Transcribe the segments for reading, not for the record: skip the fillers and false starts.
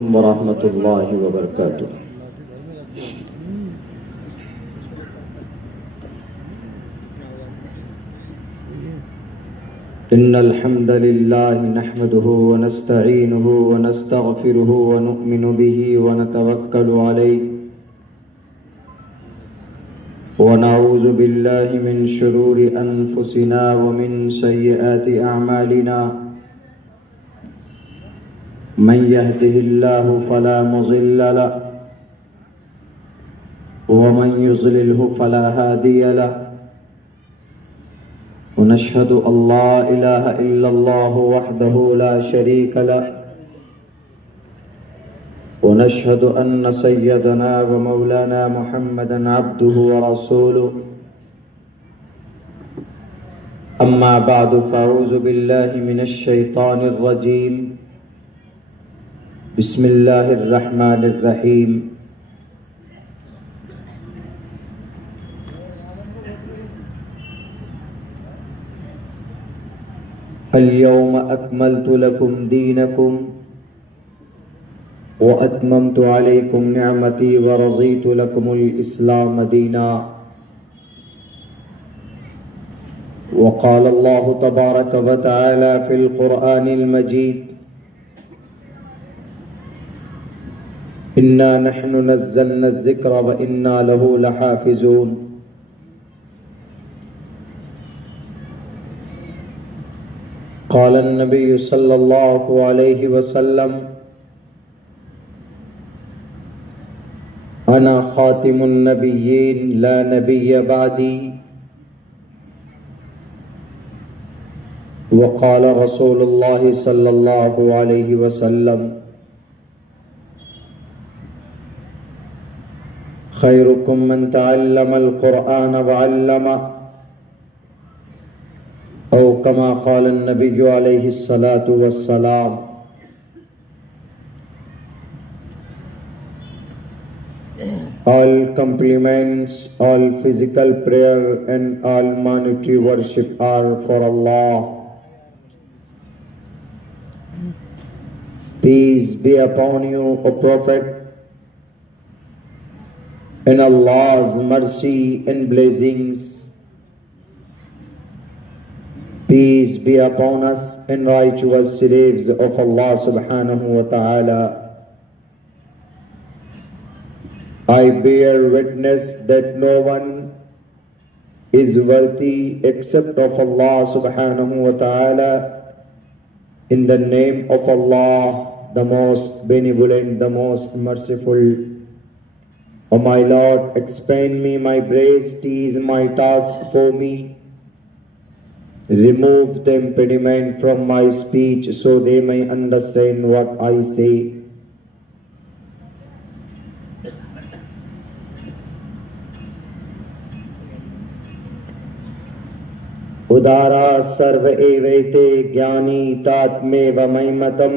ورحمۃ اللہ وبرکاتہ۔ ان الحمد للہ نحمده ونستعینه ونستغفره ونؤمن به ونتوکل علیہ ونعوذ باللہ من شرور انفسنا ومن سیئات اعمالنا من يهده الله فلا مضل له ومن يضلله فلا هادي له ونشهد أن لا إله إلا الله وحده لا شريك له ونشهد أن سيدنا ومولانا محمدا عبده ورسوله أما بعد فأعوذ بالله من الشيطان الرجيم بسم اللہ الرحمن الرحیم اليوم اکملت لکم دینکم واتممت علیکم نعمتی ورضیت لکم الاسلام دینا وقال اللہ تبارک وتعالی فی القرآن المجید انا نحن نزلنا الذکر وانا له لحافظون قال النبی صلی اللہ علیہ وسلم انا خاتم النبیین لا نبی بعدی وقال رسول اللہ صلی اللہ علیہ وسلم خیرکم من تعلم القرآن وعلمه او کما قال النبی علیہ الصلاۃ والسلام All compliments, all physical prayer and all monetary worship are for Allah. Peace be upon you, O Prophet, and Allah's mercy and blessings. Peace be upon us and righteous slaves of Allah subhanahu wa ta'ala. I bear witness that no one is worthy except of Allah subhanahu wa ta'ala. In the name of Allah, the most benevolent, the most merciful. O my Lord, expand me my breast, ease my task for me. Remove the impediment from my speech so they may understand what I say. Udara sarva evete jnani tatme vamaimatam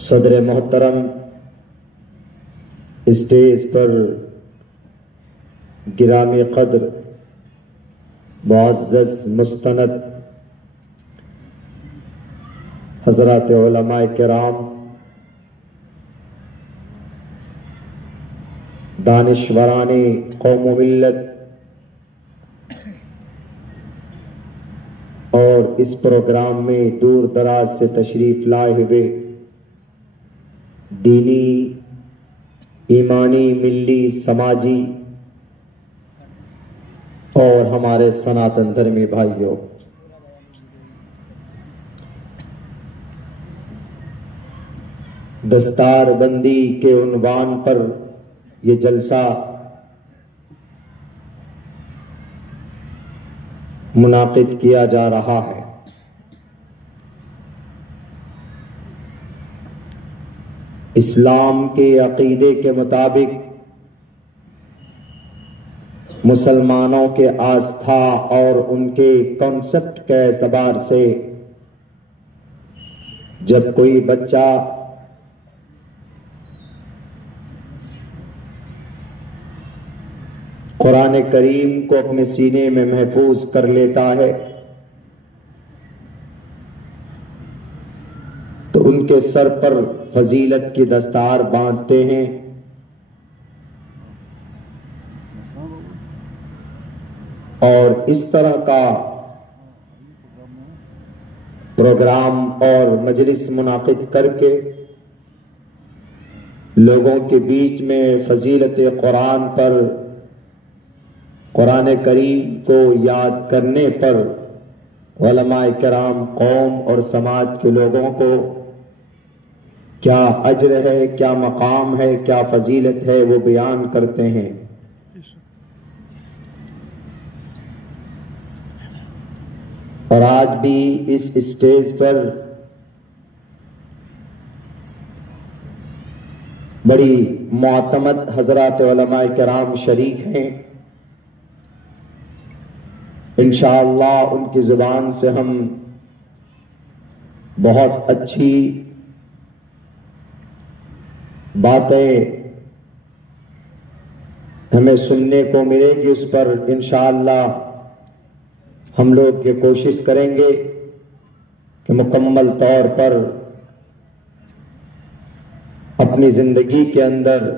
صدر محترم، stage پر گرامی قدر معزز مستند حضرات علماء کرام، دانشوران قوم و ملت اور اس پروگرام میں دور دراز سے تشریف لائے ہوئے دینی، ایمانی، ملی، سماجی اور ہمارے سناتن دھرمی بھائیوں، دستار بندی کے عنوان پر یہ جلسہ منعقد کیا جا رہا ہے۔ اسلام کے عقیدے کے مطابق مسلمانوں کے آستھا اور ان کے کانسیپٹ کے اعتبار سے جب کوئی بچہ قرآن کریم کو اپنے سینے میں محفوظ کر لیتا ہے تو ان کے سر پر فضیلت کی دستار باندھتے ہیں، اور اس طرح کا پروگرام اور مجلس منعقد کر کے لوگوں کے بیچ میں فضیلت قرآن پر، قرآن کریم کو یاد کرنے پر علماء کرام قوم اور سماج کے لوگوں کو کیا اجر ہے، کیا مقام ہے، کیا فضیلت ہے، وہ بیان کرتے ہیں۔ اور آج بھی اس اسٹیج پر بڑی معتمد حضرات علماء کرام شریک ہیں۔ انشاءاللہ ان کی زبان سے ہم بہت اچھی باتیں ہمیں سننے کو ملے گی، اس پر انشاءاللہ ہم لوگ یہ کوشش کریں گے کہ مکمل طور پر اپنی زندگی کے اندر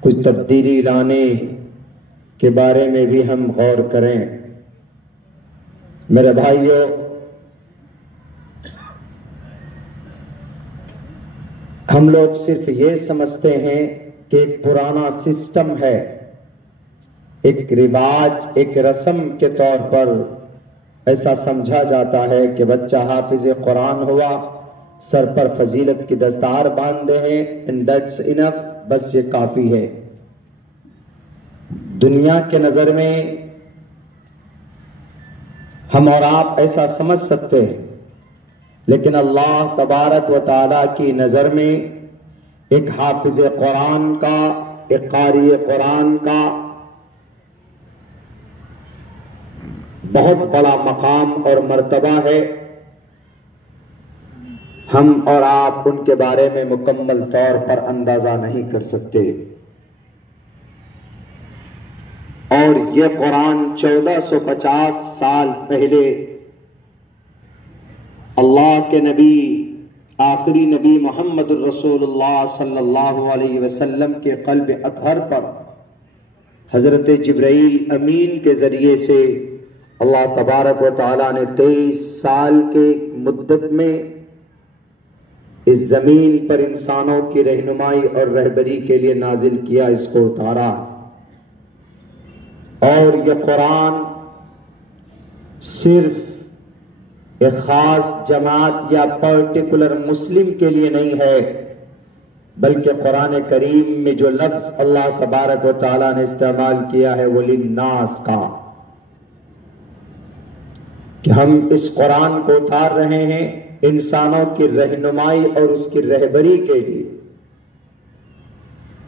کچھ تبدیلی لانے کے بارے میں بھی ہم غور کریں۔ میرے بھائیوں، ہم لوگ صرف یہ سمجھتے ہیں کہ ایک پرانا سسٹم ہے، ایک رواج، ایک رسم کے طور پر ایسا سمجھا جاتا ہے کہ بچہ حافظ قرآن ہوا، سر پر فضیلت کی دستار باندھے ہیں، and that's enough، بس یہ کافی ہے۔ دنیا کے نظر میں ہم اور آپ ایسا سمجھ سکتے ہیں، لیکن اللہ تبارک و تعالی کی نظر میں ایک حافظ قرآن کا، ایک قاری قرآن کا بہت بڑا مقام اور مرتبہ ہے۔ ہم اور آپ ان کے بارے میں مکمل طور پر اندازہ نہیں کر سکتے۔ اور یہ قرآن 1450 سال پہلے اللہ کے نبی، آخری نبی محمد الرسول اللہ صلی اللہ علیہ وسلم کے قلب اطہر پر حضرت جبرائیل امین کے ذریعے سے اللہ تبارک و تعالیٰ نے 23 سال کے مدت میں اس زمین پر انسانوں کی رہنمائی اور رہبری کے لیے نازل کیا، اس کو اتارا۔ اور یہ قرآن صرف ایک خاص جماعت یا پرٹیکولر مسلم کے لیے نہیں ہے، بلکہ قرآن کریم میں جو لفظ اللہ تبارک و تعالیٰ نے استعمال کیا ہے وہ للناس کا، کہ ہم اس قرآن کو اتار رہے ہیں انسانوں کی رہنمائی اور اس کی رہبری کے لیے۔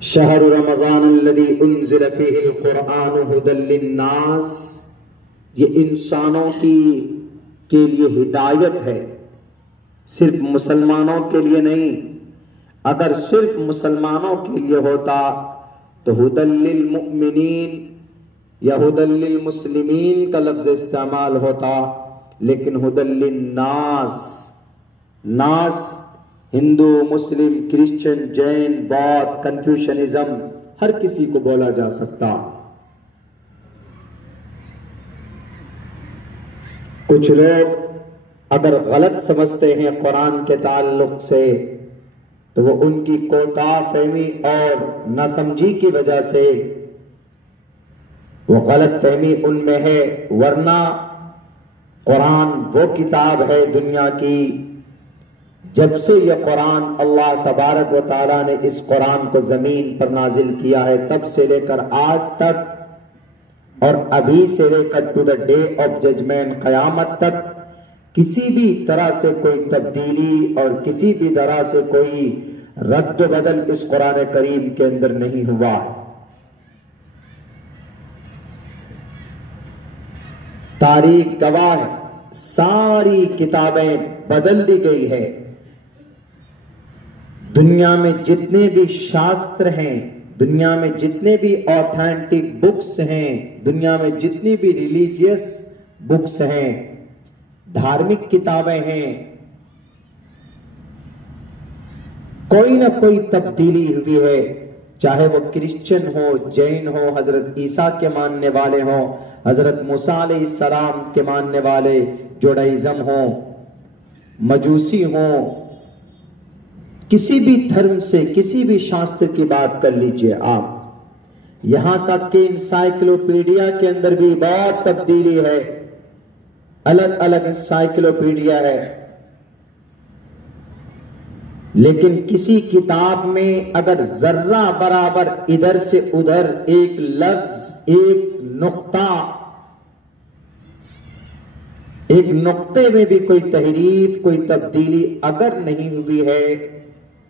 شہر رمضان الذی انزل فیہ القرآن ھدی للناس، یہ انسانوں کے لیے ہدایت ہے، صرف مسلمانوں کے لیے نہیں۔ اگر صرف مسلمانوں کے لیے ہوتا تو ھدی للمؤمنین یا ھدی للمسلمین کا لفظ استعمال ہوتا، لیکن ھدی للناس، ناس ہندو، مسلم، کرسچن، جین، بودھ، کنفیوشنزم، ہر کسی کو بولا جا سکتا۔ کچھ لوگ اگر غلط سمجھتے ہیں قرآن کے تعلق سے تو وہ ان کی کوتاہ فہمی اور ناسمجھی کی وجہ سے وہ غلط فہمی ان میں ہے، ورنہ قرآن وہ کتاب ہے دنیا کی، جب سے یہ قرآن اللہ تبارک و تعالیٰ نے اس قرآن کو زمین پر نازل کیا ہے تب سے لے کر آج تک، اور ابھی سے لے کر to the day of judgement قیامت تک کسی بھی طرح سے کوئی تبدیلی اور کسی بھی طرح سے کوئی رد و بدل اس قرآن کریم کے اندر نہیں ہوا۔ تاریخ گواہ ہے، ساری کتابیں بدل دی گئی ہے۔ دنیا میں جتنے بھی شاستر ہیں، دنیا میں جتنے بھی آتھینٹک بکس ہیں، دنیا میں جتنی بھی ریلیجیس بکس ہیں، دھارمک کتابیں ہیں، کوئی نہ کوئی تبدیلی ہوئی ہے، چاہے وہ کرسچن ہو، جین ہو، حضرت عیسیٰ کے ماننے والے ہوں، حضرت موسیٰ علیہ السلام کے ماننے والے جوڈائزم ہوں، مجوسی ہوں، کسی بھی دھرم سے کسی بھی شاستر کی بات کر لیجئے آپ، یہاں تک کہ انسائکلوپیڈیا کے اندر بھی بہت تبدیلی ہے، الگ الگ انسائکلوپیڈیا ہے، لیکن کسی کتاب میں اگر ذرہ برابر ادھر سے ادھر ایک لفظ، ایک نقطہ، ایک نقطے میں بھی کوئی تحریف، کوئی تبدیلی اگر نہیں ہوئی ہے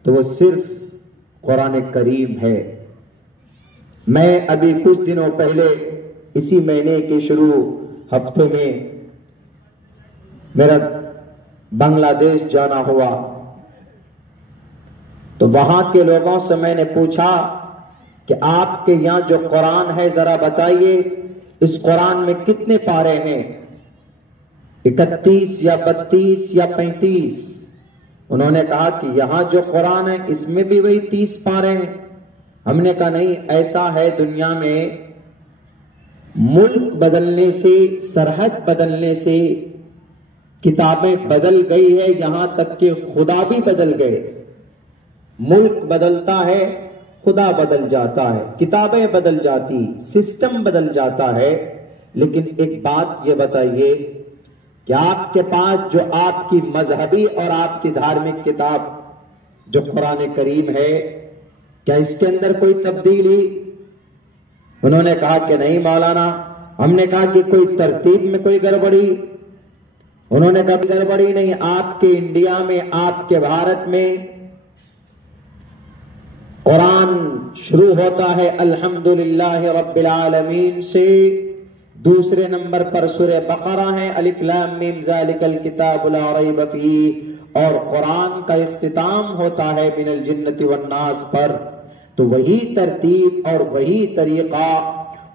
تو وہ صرف قرآن کریم ہے۔ میں ابھی کچھ دنوں پہلے اسی مہینے کے شروع ہفتے میں میرا بنگلہ دیش جانا ہوا، تو وہاں کے لوگوں سے میں نے پوچھا کہ آپ کے یہاں جو قرآن ہے ذرا بتائیے، اس قرآن میں کتنے پارے ہیں؟ 31 یا 32 یا 35؟ انہوں نے کہا کہ یہاں جو قرآن ہے اس میں بھی وہی 30 پارے ہیں۔ ہم نے کہا نہیں، ایسا ہے دنیا میں ملک بدلنے سے، سرحد بدلنے سے کتابیں بدل گئی ہے، یہاں تک کہ خدا بھی بدل گئے۔ ملک بدلتا ہے، خدا بدل جاتا ہے، کتابیں بدل جاتی، سسٹم بدل جاتا ہے، لیکن ایک بات یہ بتائیے کہ آپ کے پاس جو آپ کی مذہبی اور آپ کی دھارمک کتاب جو قرآن کریم ہے، کیا اس کے اندر کوئی تبدیلی؟ انہوں نے کہا کہ نہیں مولانا۔ ہم نے کہا کہ کوئی ترتیب میں کوئی گڑبڑی؟ انہوں نے کہا گڑبڑی نہیں، آپ کے انڈیا میں، آپ کے بھارت میں قرآن شروع ہوتا ہے الحمدللہ رب العالمین سے، دوسرے نمبر پر سورہ بقرہ ہے الف لام میم ذالک الکتاب لا ریب فیہ، اور قرآن کا اختتام ہوتا ہے من الجنۃ والناس پر۔ تو وہی ترتیب اور وہی طریقہ،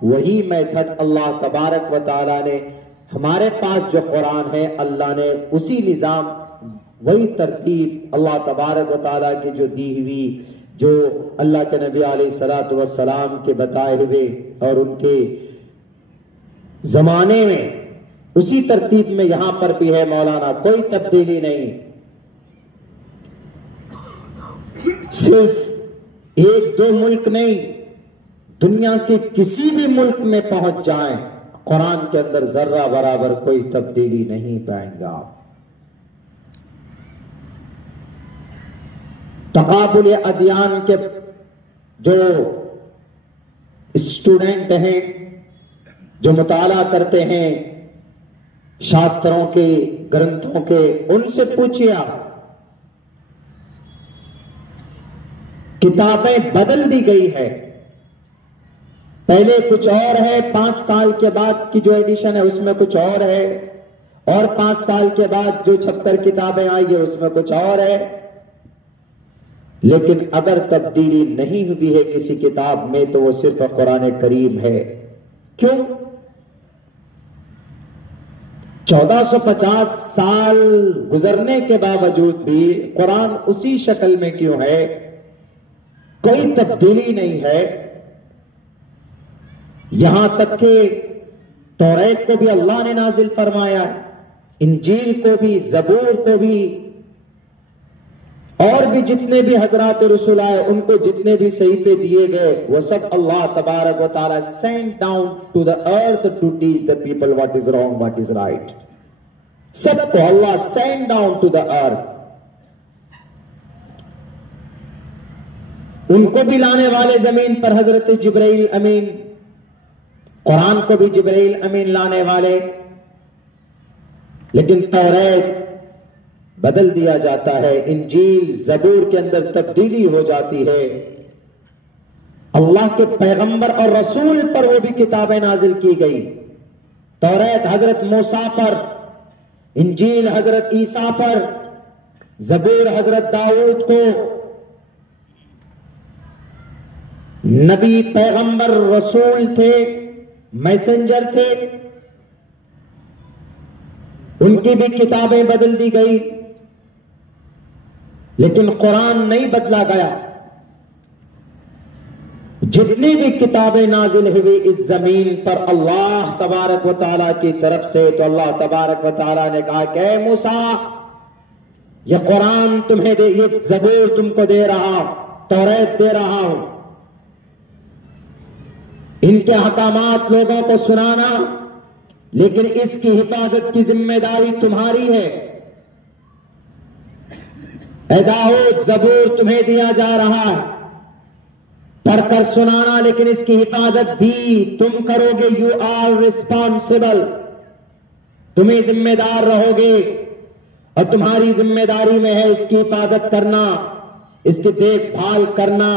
وہی میتھڈ اللہ تبارک و تعالی نے ہمارے پاس جو قرآن ہے، اللہ نے اسی نظام، وہی ترتیب اللہ تبارک و تعالی کی جو دی ہوئی، جو اللہ کے نبی علیہ الصلوۃ والسلام کے بتائے ہوئے اور ان کے زمانے میں اسی ترتیب میں یہاں پر بھی ہے مولانا، کوئی تبدیلی نہیں۔ صرف ایک دو ملک نہیں، دنیا کے کسی بھی ملک میں پہنچ جائیں، قرآن کے اندر ذرہ برابر کوئی تبدیلی نہیں پائیں گے آپ۔ تقابل ادیان کے جو اسٹوڈنٹ ہیں، جو مطالعہ کرتے ہیں شاستروں کے، گرنتھوں کے، ان سے پوچھئے آپ، کتابیں بدل دی گئی ہے، پہلے کچھ اور ہے، 5 سال کے بعد کی جو ایڈیشن ہے اس میں کچھ اور ہے، اور 5 سال کے بعد جو 76 کتابیں آئی ہے اس میں کچھ اور ہے، لیکن اگر تبدیلی نہیں ہوئی ہے کسی کتاب میں تو وہ صرف قرآن کریم ہے۔ کیوں؟ 1450 سال گزرنے کے باوجود بھی قرآن اسی شکل میں کیوں ہے؟ کوئی تبدیلی نہیں ہے۔ یہاں تک کہ توریت کو بھی اللہ نے نازل فرمایا ہے، انجیل کو بھی، زبور کو بھی، اور بھی جتنے بھی حضرات رسول آئے ان کو جتنے بھی صحیفے دیے گئے وہ سب اللہ تبارک و تعالی sent down to the earth to teach the people what is wrong, what is right. سب کو اللہ sent down to the earth. ان کو بھی لانے والے زمین پر حضرت جبرائیل امین، قرآن کو بھی جبرائیل امین لانے والے، لیکن توریت بدل دیا جاتا ہے، انجیل زبور کے اندر تبدیلی ہو جاتی ہے. اللہ کے پیغمبر اور رسول پر وہ بھی کتابیں نازل کی گئی. توریت حضرت موسیٰ پر، انجیل حضرت عیسیٰ پر، زبور حضرت داؤد کو. نبی پیغمبر رسول تھے، میسنجر تھے، ان کی بھی کتابیں بدل دی گئی، لیکن قرآن نہیں بدلا گیا. جتنی بھی کتابیں نازل ہوئی اس زمین پر اللہ تبارک و تعالیٰ کی طرف سے، تو اللہ تبارک و تعالیٰ نے کہا کہ اے موسیٰ یہ قرآن تمہیں دے، یہ زبور تم کو دے رہا، توریت دے رہا ہوں، ان کے احکامات لوگوں کو سنانا، لیکن اس کی حفاظت کی ذمہ داری تمہاری ہے. اے داؤد زبور تمہیں دیا جا رہا ہے، پڑھ کر سنانا، لیکن اس کی حفاظت بھی تم کرو گے. یو آر ریسپانسبل، تمہیں ذمہ دار رہو گے، اور تمہاری ذمہ داری میں ہے اس کی حفاظت کرنا، اس کی دیکھ بھال کرنا،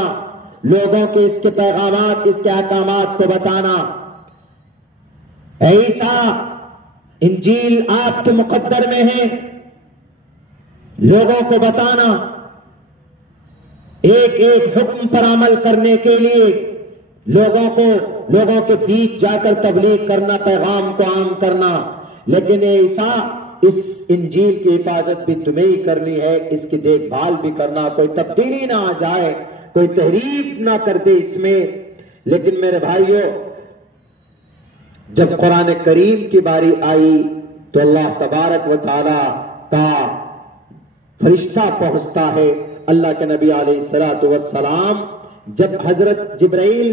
لوگوں کے اس کے پیغامات، اس کے احکامات کو بتانا. اے عیسیٰ انجیل آپ کے مقدر میں ہے، لوگوں کو بتانا، ایک ایک حکم پر عمل کرنے کے لیے لوگوں کے بیچ جا کر تبلیغ کرنا، پیغام کو عام کرنا. لیکن اے عیسیٰ اس انجیل کی حفاظت بھی تمہیں ہی کرنی ہے، اس کی دیکھ بھال بھی کرنا، کوئی تبدیلی نہ آ جائے، کوئی تحریف نہ کر دے اس میں. لیکن میرے بھائیوں، جب قرآن کریم کی باری آئی تو اللہ تبارک و تعالی کا فرشتہ پہنچتا ہے. اللہ کے نبی علیہ الصلوۃ والسلام جب حضرت جبرائیل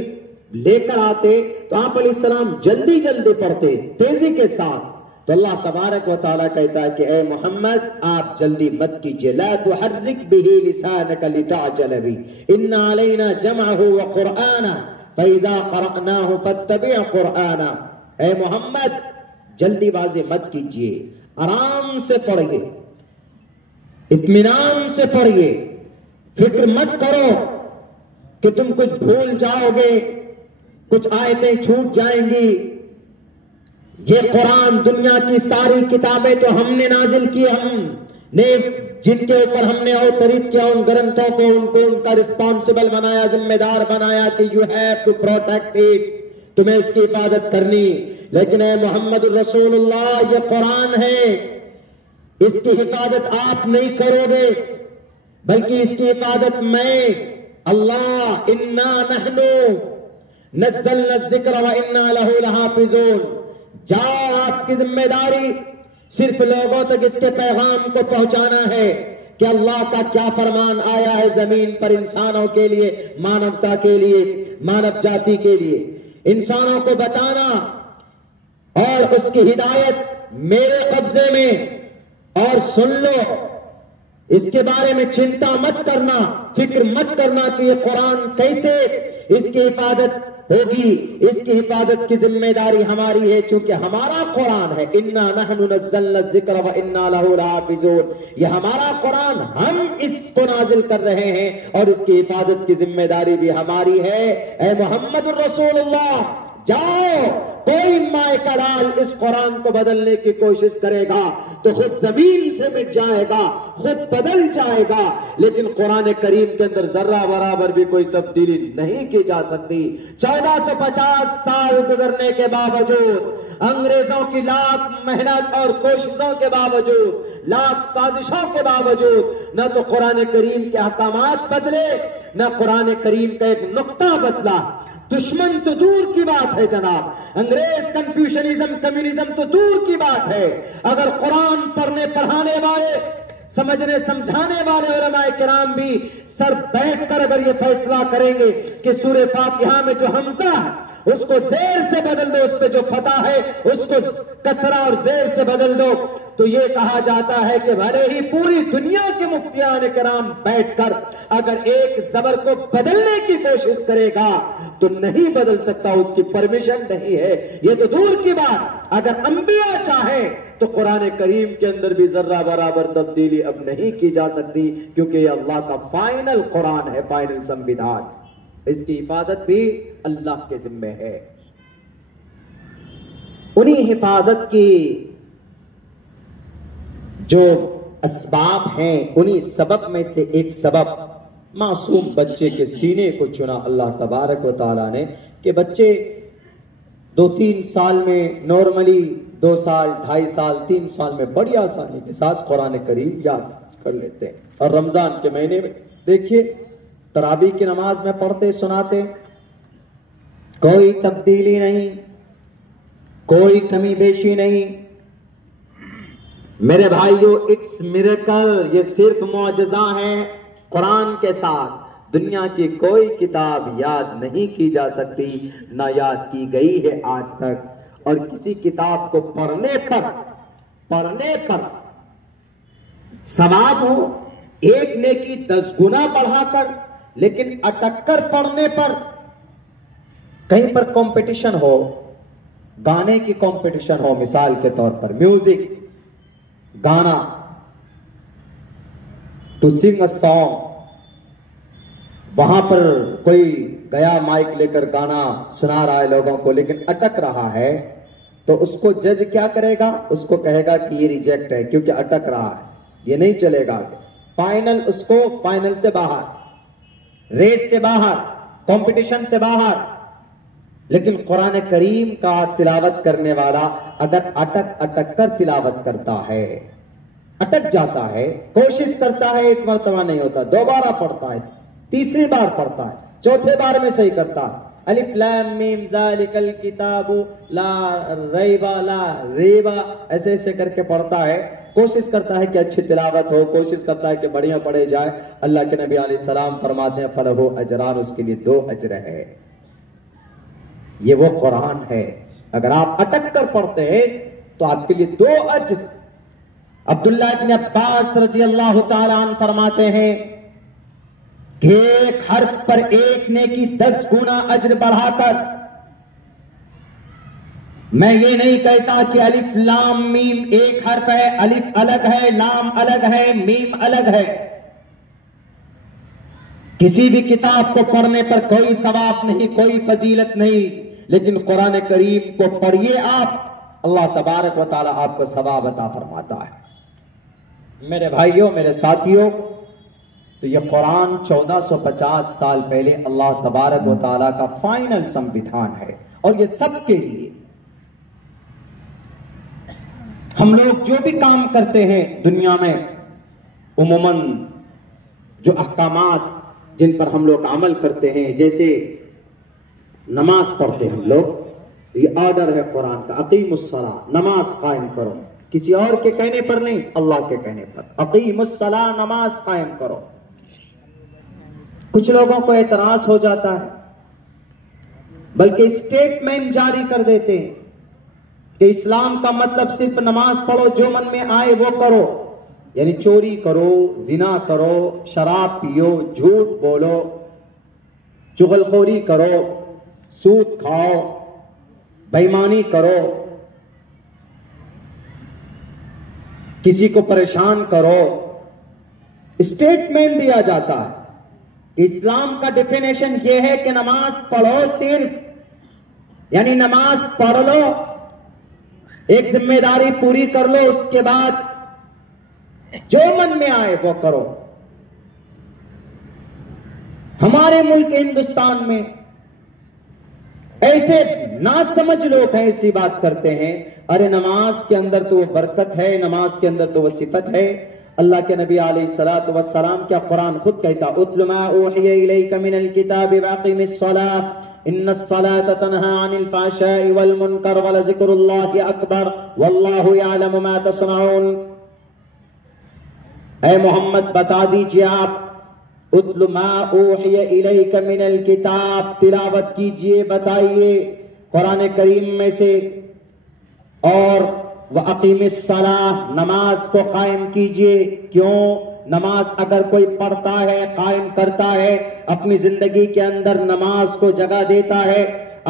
لے کر آتے تو آپ علیہ السلام جلدی جلدی پڑھتے تیزی کے ساتھ. تو اللہ تبارک و تعالیٰ کہتا ہے کہ اے محمد آپ جلدی مت کیجیے. لا تحرک به لسانک لتعجل به ان علینا جمعه وقرآنہ فاذا قرأناه فاتبع قرآنہ. اے محمد جلدی بازی مت کیجیے، آرام سے پڑھیے، اطمینان سے پڑھیے، فکر مت کرو کہ تم کچھ بھول جاؤ گے، کچھ آیتیں چھوٹ جائیں گی. یہ قرآن دنیا کی ساری کتابیں تو ہم نے نازل کی، ہم نے جن کے اوپر ہم نے اوترت کیا ان گرنتھوں کو، ان کا رسپانسبل بنایا، ذمہ دار بنایا کہ you have to protect it, تمہیں اس کی حفاظت کرنی. لیکن اے محمد الرسول اللہ یہ قرآن ہے، اس کی حفاظت آپ نہیں کرو گے بلکہ اس کی حفاظت میں اللہ، انا نحن نزلنا الذکر وانا لہ لحافظون. جاؤ آپ کی ذمہ داری صرف لوگوں تک اس کے پیغام کو پہنچانا ہے کہ اللہ کا کیا فرمان آیا ہے زمین پر انسانوں کے لیے، مانوتا کے لیے، مانو جاتی کے لیے. انسانوں کو بتانا اور اس کی ہدایت میرے قبضے میں، اور سن لو، اس کے بارے میں چنتا مت کرنا، فکر مت کرنا کہ یہ قرآن کیسے اس کی حفاظت ہوگی. اس کی حفاظت کی ذمہ داری ہماری ہے چونکہ ہمارا قرآن ہے. انا نحن نزلنا الذکر وانا لہ لحافظون. یہ ہمارا قرآن، ہم اس کو نازل کر رہے ہیں اور اس کی حفاظت کی ذمہ داری بھی ہماری ہے. اے محمد الرسول اللہ جاؤ، کوئی مائے کا ڈال اس قرآن کو بدلنے کی کوشش کرے گا تو خود زمین سے مٹ جائے گا، خود بدل جائے گا. لیکن قرآن کریم کے اندر ذرہ برابر بھی کوئی تبدیلی نہیں کی جا سکتی. 1450 سال گزرنے کے باوجود، انگریزوں کی لاکھ محنت اور کوششوں کے باوجود، لاکھ سازشوں کے باوجود، نہ تو قرآن کریم کے احکامات بدلے، نہ قرآن کریم کا ایک نقطہ بدلا. دشمن تو دور کی بات ہے جناب، انگریز کنفیوشنزم کمیونزم تو دور کی بات ہے، اگر قرآن پڑھنے پڑھانے والے سمجھنے سمجھانے والے علماء کرام بھی سر بیٹھ کر اگر یہ فیصلہ کریں گے کہ سورہ فاتحہ میں جو حمزہ ہے اس کو زیر سے بدل دو، اس پہ جو فتح ہے اس کو کسرہ اور زیر سے بدل دو، تو یہ کہا جاتا ہے کہ بھلے ہی پوری دنیا کے مفتیان کرام بیٹھ کر اگر ایک زبر کو بدلنے کی کوشش کرے گا تو نہیں بدل سکتا، اس کی پرمیشن نہیں ہے۔ یہ تو دور کی بات، اگر انبیاء چاہیں تو قرآن کریم کے اندر بھی ذرہ برابر تبدیلی اب نہیں کی جا سکتی، کیونکہ یہ اللہ کا فائنل قرآن ہے، فائنل سنویدھان، اس کی حفاظت بھی اللہ کے ذمہ ہے۔ انہی حفاظت کی جو اسباب ہیں، انہی سبب میں سے ایک سبب معصوم بچے کے سینے کو چنا اللہ تبارک و تعالیٰ نے، کہ بچے 2-3 سال میں نارملی 2 سال 2.5 سال 3 سال میں بڑی آسانی کے ساتھ قرآن کریم یاد کر لیتے ہیں۔ اور رمضان کے مہینے میں دیکھیے تراویح کی نماز میں پڑھتے سناتے، کوئی تبدیلی نہیں، کوئی کمی بیشی نہیں۔ میرے بھائیو، اٹس میریکل، یہ صرف معجزہ ہے۔ قرآن کے ساتھ دنیا کی کوئی کتاب یاد نہیں کی جا سکتی، نہ یاد کی گئی ہے آج تک۔ اور کسی کتاب کو پڑھنے پر ثواب ہو، ایک نیکی 10 گنا بڑھا کر، لیکن اٹک کر پڑھنے پر کہیں پر کمپٹیشن ہو، گانے کی کمپٹیشن ہو، مثال کے طور پر میوزک، گانا، ٹو سنگ اے سانگ، وہاں پر کوئی گیا مائک لے کر گانا سنا رہا ہے لوگوں کو لیکن اٹک رہا ہے، تو اس کو جج کیا کرے گا؟ اس کو کہے گا کہ یہ ریجیکٹ ہے کیونکہ اٹک رہا ہے، یہ نہیں چلے گا آگے، فائنل، اس کو فائنل سے باہر، ریس سے باہر، کمپٹیشن سے باہر۔ لیکن قرآن کریم کا تلاوت کرنے والا اگر اٹک کر تلاوت کرتا ہے، اٹک جاتا ہے، کوشش کرتا ہے، ایک مرتبہ نہیں ہوتا، 2 بار پڑھتا ہے، 3 بار پڑھتا ہے، 4 بار میں صحیح کرتا ہے، الف لام میم ذالک الکتاب لا ریب لا ریب، ایسے ایسے کر کے پڑھتا ہے، کوشش کرتا ہے کہ اچھی تلاوت ہو، کوشش کرتا ہے کہ بڑھیا پڑھے جائے۔ اللہ کے نبی علیہ السلام فرماتے ہیں فلہ اجران، اس کے لیے 2 اجر ہے۔ یہ وہ قرآن ہے، اگر آپ اٹک کر پڑھتے ہیں تو آپ کے لیے 2 اجر۔ عبداللہ ابن عباس رضی اللہ تعالیٰ عنہ فرماتے ہیں کہ ایک حرف پر 1 نیکی 10 گنا اجر بڑھا کر، میں یہ نہیں کہتا کہ الف لام میم ایک حرف ہے، الف الگ ہے، لام الگ ہے، میم الگ ہے، کسی بھی کتاب کو پڑھنے پر کوئی ثواب نہیں، کوئی فضیلت نہیں، لیکن قرآن کریم کو پڑھیے آپ، اللہ تبارک و تعالیٰ آپ کو ثواب عطا فرماتا ہے۔ میرے بھائیوں، میرے ساتھیوں، تو یہ قرآن 1450 سال پہلے اللہ تبارک و تعالیٰ کا فائنل سنویدھان ہے، اور یہ سب کے لیے۔ ہم لوگ جو بھی کام کرتے ہیں دنیا میں، عموماً جو احکامات جن پر ہم لوگ عمل کرتے ہیں، جیسے نماز پڑھتے ہیں ہم لوگ، یہ آرڈر ہے قرآن کا، اقیم الصلاۃ، نماز قائم کرو، کسی اور کے کہنے پر نہیں، اللہ کے کہنے پر، اقیم الصلاۃ، نماز قائم کرو۔ کچھ لوگوں کو اعتراض ہو جاتا ہے، بلکہ اسٹیٹمنٹ جاری کر دیتے ہیں کہ اسلام کا مطلب صرف نماز پڑھو، جو من میں آئے وہ کرو، یعنی چوری کرو، زنا کرو، شراب پیو، جھوٹ بولو، چغلخوری کرو، سود کھاؤ، بے ایمانی کرو، کسی کو پریشان کرو۔ اسٹیٹمنٹ دیا جاتا ہے کہ اسلام کا ڈیفینیشن یہ ہے کہ نماز پڑھو صرف، یعنی نماز پڑھ لو، ایک ذمہ داری پوری کر لو، اس کے بعد جو من میں آئے وہ کرو۔ ہمارے ملک ہندوستان میں ایسے ناسمجھ لوگ ہیں، ایسی بات کرتے ہیں، ارے نماز کے اندر تو وہ برکت ہے، نماز کے اندر تو وہ صفت ہے۔ اللہ کے نبی علیہ الصلوۃ والسلام کیا قرآن خود کہتا، اتل ما اوحی الیک من الکتاب واقم الصلاۃ ان الصلاۃ تنہی عن الفحشاء والمنکر ولذکر اللہ اکبر واللہ یعلم ما تصنعون۔ اے محمد بتا دیجئے آپ، اتل ما اوحی الیک من الکتاب، تلاوت کیجئے، بتائیے قرآن کریم میں سے، اور وَأَقِمِ الصَّلَاةَ، نماز کو قائم کیجئے۔ کیوں؟ نماز اگر کوئی پڑھتا ہے، قائم کرتا ہے، اپنی زندگی کے اندر نماز کو جگہ دیتا ہے،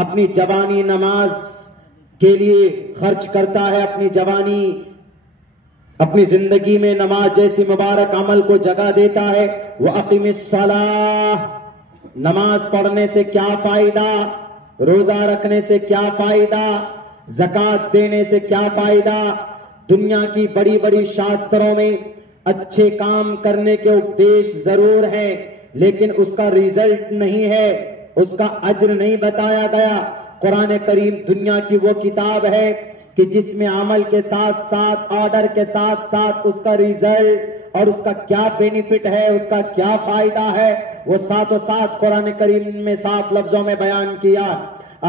اپنی جوانی نماز کے لیے خرچ کرتا ہے، اپنی جوانی اپنی زندگی میں نماز جیسی مبارک عمل کو جگہ دیتا ہے۔ وَأَقِمِ الصَّلَاةَ، نماز پڑھنے سے کیا فائدہ، روزہ رکھنے سے کیا فائدہ، زکوٰۃ دینے سے کیا فائدہ؟ دنیا کی بڑی بڑی شاستروں میں اچھے کام کرنے کے اپدیش ضرور ہیں، لیکن اس کا ریزلٹ نہیں ہے، اس کا اجر نہیں بتایا گیا۔ قرآن کریم دنیا کی وہ کتاب ہے کہ جس میں عمل کے ساتھ ساتھ، آرڈر کے ساتھ ساتھ اس کا ریزلٹ اور اس کا کیا بینیفٹ ہے، اس کا کیا فائدہ ہے، وہ ساتھ قرآن کریم میں صاف لفظوں میں بیان کیا۔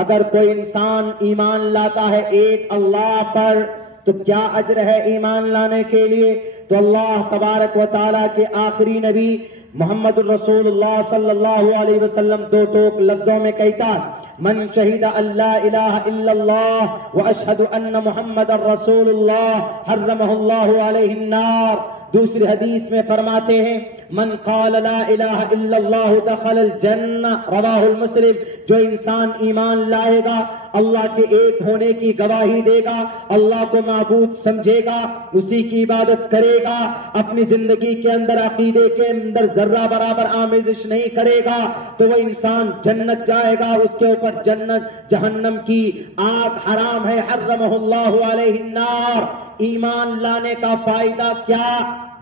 اگر کوئی انسان ایمان لاتا ہے ایک اللہ پر تو کیا اجر ہے ایمان لانے کے لیے؟ تو اللہ تبارک و تعالیٰ کے آخری نبی محمد الرسول اللہ صلی اللہ علیہ وسلم دو ٹوک لفظوں میں کہتا، من شہد اللہ الہ الا اللہ واشہد ان محمد الرسول اللہ حرمہ اللہ علیہ النار۔ دوسری حدیث میں فرماتے ہیں، من قال لا الہ الا اللہ دخل الجنہ، رواہ المسلم۔ جو انسان ایمان لائے گا، اللہ کے ایک ہونے کی گواہی دے گا، اللہ کو معبود سمجھے گا، اسی کی عبادت کرے گا، اپنی زندگی کے اندر عقیدے کے اندر ذرہ برابر آمیزش نہیں کرے گا، تو وہ انسان جنت جائے گا، اس کے اوپر جنت جہنم کی آگ حرام ہے، حرمہ اللہ علیہ النار۔ ایمان لانے کا فائدہ کیا؟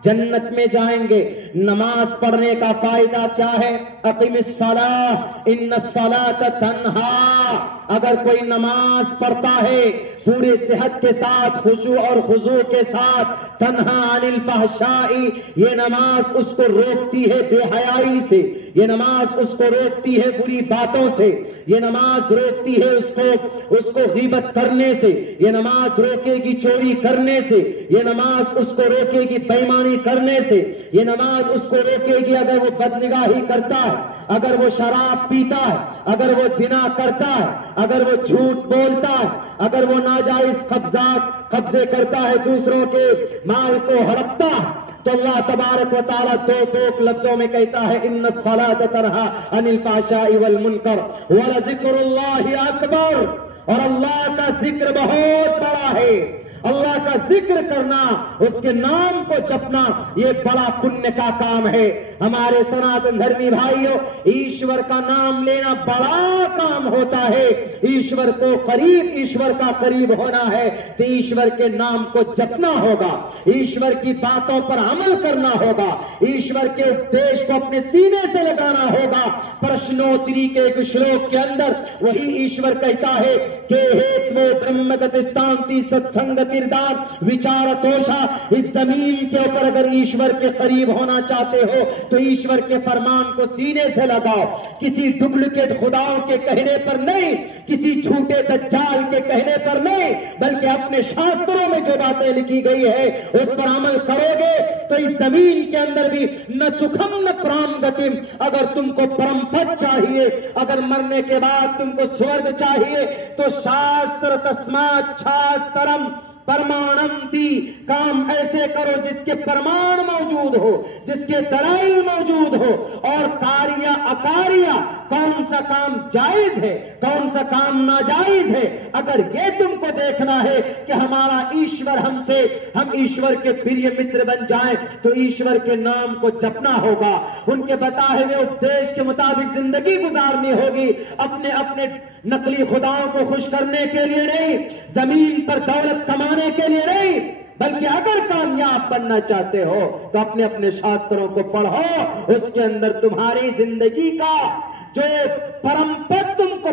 جنت میں جائیں گے۔ نماز پڑھنے کا فائدہ کیا ہے؟ اقیم الصلاۃ ان الصلاۃ تنہی، اگر کوئی نماز پڑھتا ہے پورے صحت کے ساتھ، خشوع اور خضوع کے ساتھ، تنہی عن الفحشاء، یہ نماز اس کو روکتی ہے بے حیائی سے، یہ نماز اس کو روکتی ہے بری باتوں سے، یہ نماز روکتی ہے اس کو غیبت کرنے سے، یہ نماز روکے گی چوری کرنے سے، یہ نماز اس کو روکے گی بےایمانی کرنے سے، یہ نماز اس کو روکے گی اگر وہ بدنگاہی کرتا ہے، اگر وہ شراب پیتا ہے، اگر وہ زنا کرتا ہے، اگر وہ جھوٹ بولتا ہے، اگر وہ ناجائز قبضے کرتا ہے، دوسروں کے مال کو ہڑپتا ہے، تو اللہ تبارک و تعالیٰ دو لفظوں میں کہتا ہے، ان الصلاۃ تنہی عن الفحشاء والمنکر ولذکر اللہ اکبر، اور اللہ کا ذکر بہت بڑا ہے۔ اللہ کا ذکر کرنا، اس کے نام کو جپنا، یہ بڑا پنیہ کا کام ہے۔ ہمارے سناتن دھرمی بھائیوں، ایشور کا نام لینا بڑا کام ہوتا ہے۔ ایشور کا قریب ہونا ہے تو ایشور کے نام کو جپنا ہوگا، ایشور کی باتوں پر عمل کرنا ہوگا، ایشور کے اپدیش کو اپنے سینے سے لگانا ہوگا۔ پرشنوتری کے ایک شلوک کے اندر وہی ایشور کہتا ہے کہ ہیتو برہمگتستانتی ستسنگت وچارتوشا، اس زمین کے اوپر اگر ایشور کے قریب ہونا چاہتے ہو تو ایشور کے فرمان کو سینے سے لگاؤ، کسی ڈپلیکیٹ خداؤں کے کہنے پر نہیں، کسی جھوٹے دجال کے کہنے پر نہیں، بلکہ اپنے شاستروں میں جو باتیں لکھی گئی ہے اس پر عمل کرو گے تو اس زمین کے اندر بھی نہ سکھم نہ پرام گتم، اگر تم کو پرم پد چاہیے، اگر مرنے کے بعد تم کو سورگ چاہیے تو شاستر تسمات شاسترم پرماننتی، کام ایسے کرو جس کے پرمان موجود ہو، جس کے دلائل موجود ہو، اور کاریہ اکاریہ، کون سا کام جائز ہے کون سا کام ناجائز ہے، اگر یہ تم کو دیکھنا ہے کہ ہمارا ایشور ہم ایشور کے پریہ متر بن جائیں تو ایشور کے نام کو جپنا ہوگا، ان کے بتائے ہوئے اپدیش کے مطابق زندگی گزارنی ہوگی، اپنے نقلی خداؤں کو خوش کرنے کے لیے نہیں، زمین پر دولت کمانے کے لیے نہیں، بلکہ اگر کامیاب بننا چاہتے ہو تو اپنے شاستروں کو پڑھو، اس کے اندر تمہاری زندگی کا جو پرم پد تم کو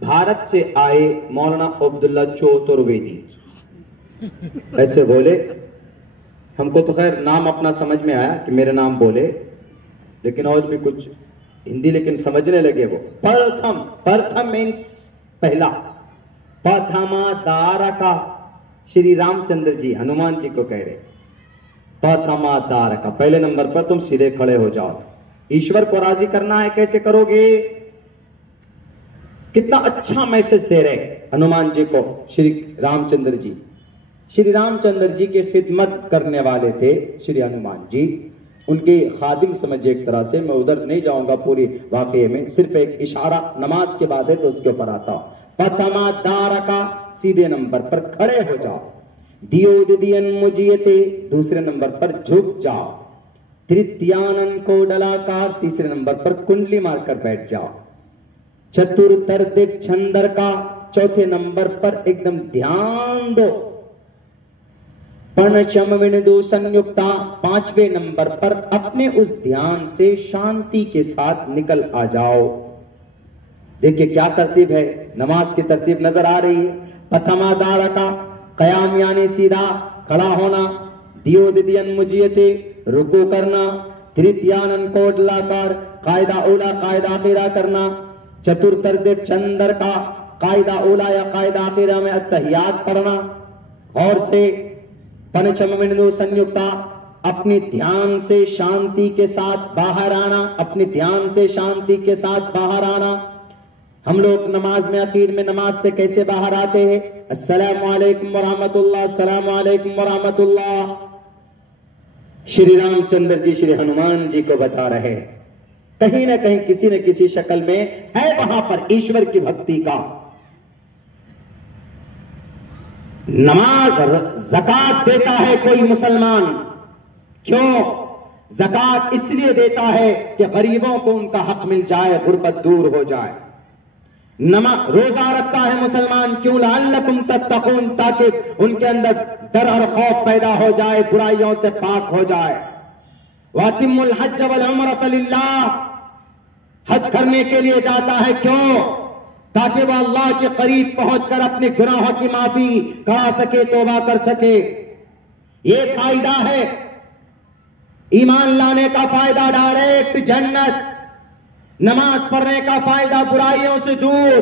بھارت سے آئے مولانا عبداللہ چوترویدی ایسے بولے. ہم کو تو خیر نام اپنا سمجھ میں آیا کہ میرا نام بولے, لیکن اور بھی کچھ ہندی لیکن سمجھنے لگے وہ. پرتھم مینس پہلا, پتھما دارکا, شری رام چندر جی ہنومان جی کو کہہ رہے پتھما دارکا, پہلے نمبر پر تم سیدھے کھڑے ہو جاؤ. ایشور کو راضی کرنا ہے, کیسے کرو گے؟ کتنا اچھا میسج دے رہے ہنومان جی کو شری رام چندر جی. شری رام چندر جی کی خدمت کرنے والے تھے شری ہنومان جی, ان کے خادم سمجھے ایک طرح سے. میں ادھر نہیں جاؤں گا پوری واقعے میں, صرف ایک اشارہ نماز کے بعد ہے تو اس کے اوپر آتا ہوں. پتھما دارکا, سیدھے نمبر پر کھڑے ہو جاؤ. دیودین مجیتے, دوسرے نمبر پر جھک جاؤ. ترتیانن کو ڈلاکار, تیسرے نمبر پر کنڈلی مار کر بیٹھ جاؤ. چتر تردیو چھندر کا, چوتھے نمبر پر ایک دم دھیان دو. پنچم وندو سنیکتا, پانچویں نمبر پر اپنے اس دھیان سے شانتی کے ساتھ نکل آ جاؤ. دیکھیں کیا ترتیب ہے, نماز کی ترتیب نظر آ رہی ہے. پتھما دارکا, قیام یعنی سیدھا کھڑا ہونا. دیودین مجیتے, رکوع کرنا. ترتیانن کو ڈلاکار, قاعدہ اولا قاعدہ آخرہ کرنا. چترتردیو چندر کا, قاعدہ اولا یا قاعدہ آخرہ میں اتحیات پڑھنا غور سے. پنچم وندو سنیکتا, اپنی دھیان سے شانتی کے ساتھ باہر آنا, اپنی دھیان سے شانتی کے ساتھ باہر آنا. ہم لوگ نماز میں اخیر میں نماز سے کیسے باہر آتے ہیں؟ السلام علیکم ورحمۃ اللہ, السلام علیکم ورحمۃ اللہ. شری رام چندر جی شری ہنومان جی کو بتا رہے, کہیں نہ کہیں کسی نہ کسی شکل میں ہے وہاں پر ایشور کی بھکتی کا. نماز زکات دیتا ہے کوئی مسلمان, کیوں زکات؟ اس لیے دیتا ہے کہ غریبوں کو ان کا حق مل جائے, غربت دور ہو جائے. روزہ رکھتا ہے مسلمان, کیوں؟ لعلکم تتقون, تاکہ ان کے اندر ڈر اور خوف پیدا ہو جائے, برائیوں سے پاک ہو جائے. وَأَتِمُّ الْحَجَّ وَالْعُمْرَةَ لِلَّهِ, حج کرنے کے لیے جاتا ہے, کیوں؟ تاکہ وہ اللہ کے قریب پہنچ کر اپنے گناہوں کی معافی کرا سکے, توبہ کر سکے. یہ فائدہ ہے ایمان لانے کا, فائدہ ڈائریکٹ جنت. نماز پڑھنے کا فائدہ برائیوں سے دور,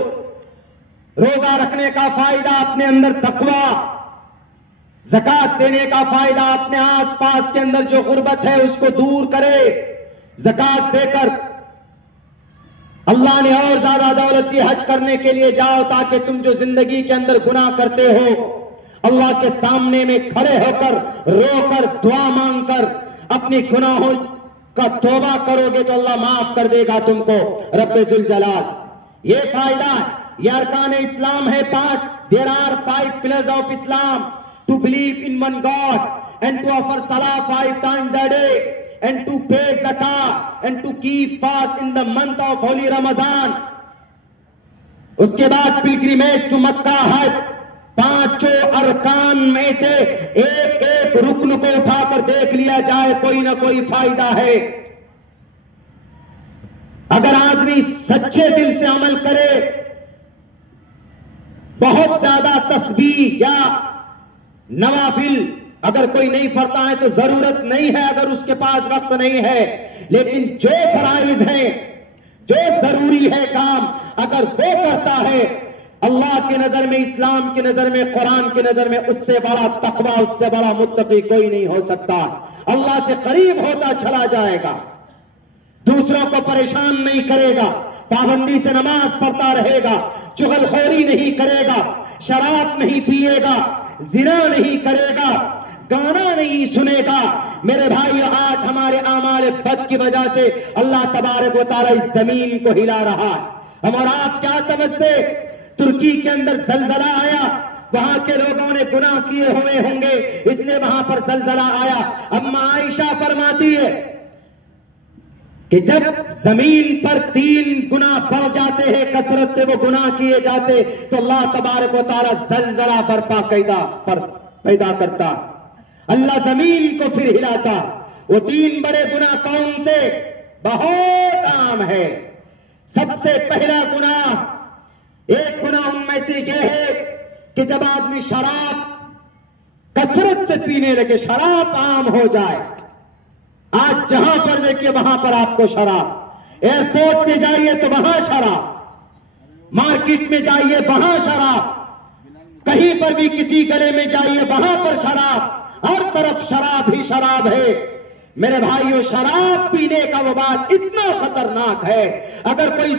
روزہ رکھنے کا فائدہ اپنے اندر تقوی, زکات دینے کا فائدہ اپنے آس پاس کے اندر جو غربت ہے اس کو دور کرے. زکات دے کر اللہ نے اور زیادہ دولت دی, حج کرنے کے لیے جاؤ تاکہ تم جو زندگی کے اندر گناہ کرتے ہو اللہ کے سامنے میں کھڑے ہو کر, رو کر, دعا مانگ کر اپنی گناہوں کا توبہ کرو گے تو اللہ معاف کر دے گا تم کو رب ذوالجلال. یہ فائدہ, یہ ارکان اسلام ہے 5. There are 5 pillars of Islam: to believe in one God and to offer salah 5 times a day and to pay zakah and to keep fast in the month of holy Ramadan. اس کے بعد pilgrimage to Makkah حج. 5 ارکان میں سے ایک ایک رکن کو اٹھا کر دیکھ لیا جائے, کوئی نہ کوئی فائدہ ہے. اگر آدمی سچے دل سے عمل کرے, بہت زیادہ تسبیح یا نوافل اگر کوئی نہیں پڑھتا ہے تو ضرورت نہیں ہے, اگر اس کے پاس وقت نہیں ہے, لیکن جو فرائض ہیں, جو ضروری ہے کام, اگر وہ کرتا ہے, اللہ کی نظر میں, اسلام کی نظر میں, قرآن کی نظر میں اس سے بڑا تقوی, اس سے بڑا متقی کوئی نہیں ہو سکتا. اللہ سے قریب ہوتا چلا جائے گا, دوسروں کو پریشان نہیں کرے گا, پابندی سے نماز پڑھتا رہے گا, چغل خوری نہیں کرے گا, شراب نہیں پیے گا, زنا نہیں کرے گا, گانا نہیں سنے گا. میرے بھائیو, آج ہمارے اعمال بد کی وجہ سے اللہ تبارک و تعالی اس زمین کو ہلا رہا ہے. ہم اور آپ کیا سمجھتے؟ ترکی کے اندر زلزلہ آیا, وہاں کے لوگوں نے گناہ کیے ہوئے ہوں گے اس لیے وہاں پر زلزلہ آیا. اما عائشہ فرماتی ہے کہ جب زمین پر 3 گنا بڑھ جاتے ہیں, کثرت سے وہ گناہ کیے جاتے, تو اللہ تبارک و تعالی زلزلہ برپا پیدا کرتا, اللہ زمین کو پھر ہلاتا. وہ 3 بڑے گناہ کون سے؟ بہت عام ہے. سب سے پہلا گناہ, ایک سے یہ ہے کہ جب آدمی شراب کثرت سے پینے لگے، شراب عام ہو جائے، آج جہاں پر دیکھیے وہاں پر آپ کو شراب، ایئرپورٹ پہ جائیے تو وہاں شراب، مارکیٹ میں جائیے وہاں شراب، کہیں پر بھی کسی گلے میں جائیے وہاں پر شراب، ہر طرف شراب ہی شراب ہے۔ میرے بھائیو، شراب پینے کا وبال اتنا خطرناک ہے، اگر کوئی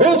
اس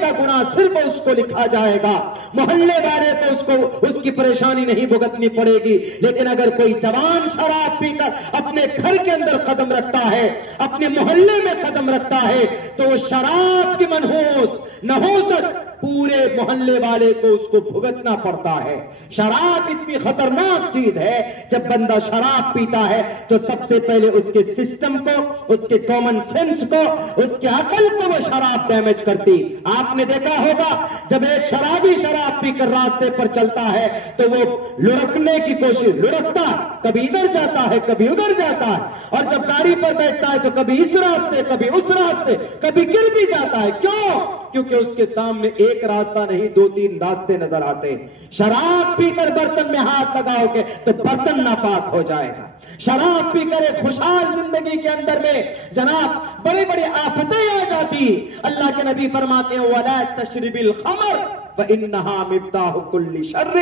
کا گناہ صرف اس کو لکھا جائے گا، محلے والے کو اس کو اس کی پریشانی نہیں بھگتنی پڑے گی۔ لیکن اگر کوئی جوان شراب پی کر اپنے گھر کے اندر قدم رکھتا ہے، اپنے محلے میں قدم رکھتا ہے، تو وہ شراب کی منحوس نحوست پورے محلے والے کو اس کو بھگتنا پڑتا ہے۔ شراب اتنی خطرناک چیز ہے، جب بندہ شراب پیتا ہے تو سب سے پہلے اس کے سسٹم کو، اس کے کامن سینس کو، اس کے عقل کو وہ شراب ڈیمیج کرتی۔ آپ نے دیکھا ہوگا جب ایک شرابی شراب پی کر راستے پر چلتا ہے تو وہ لڑکنے کی کوشش، لڑکتا، کبھی ادھر جاتا ہے کبھی ادھر جاتا ہے، اور جب گاڑی پر بیٹھتا ہے تو کبھی اس راستے کبھی اس راستے، کبھی گر بھی جاتا ہے۔ کیوں؟ کیونکہ اس کے سامنے ایک راستہ نہیں، دو تین راستے نظر آتے ہیں۔ شراب پی کر برتن میں ہاتھ لگاؤ گے تو برتن ناپاک ہو جائے گا۔ شراب پی کر ایک خوشحال زندگی کے اندر میں جناب بڑی بڑی آفتیں آ جاتی۔ اللہ کے نبی فرماتے ہیں وَلَا تَشْرِبِ الْخَمْرَ فَإِنَّهَا مِفْتَاحُ كُلِّ شَرٍ،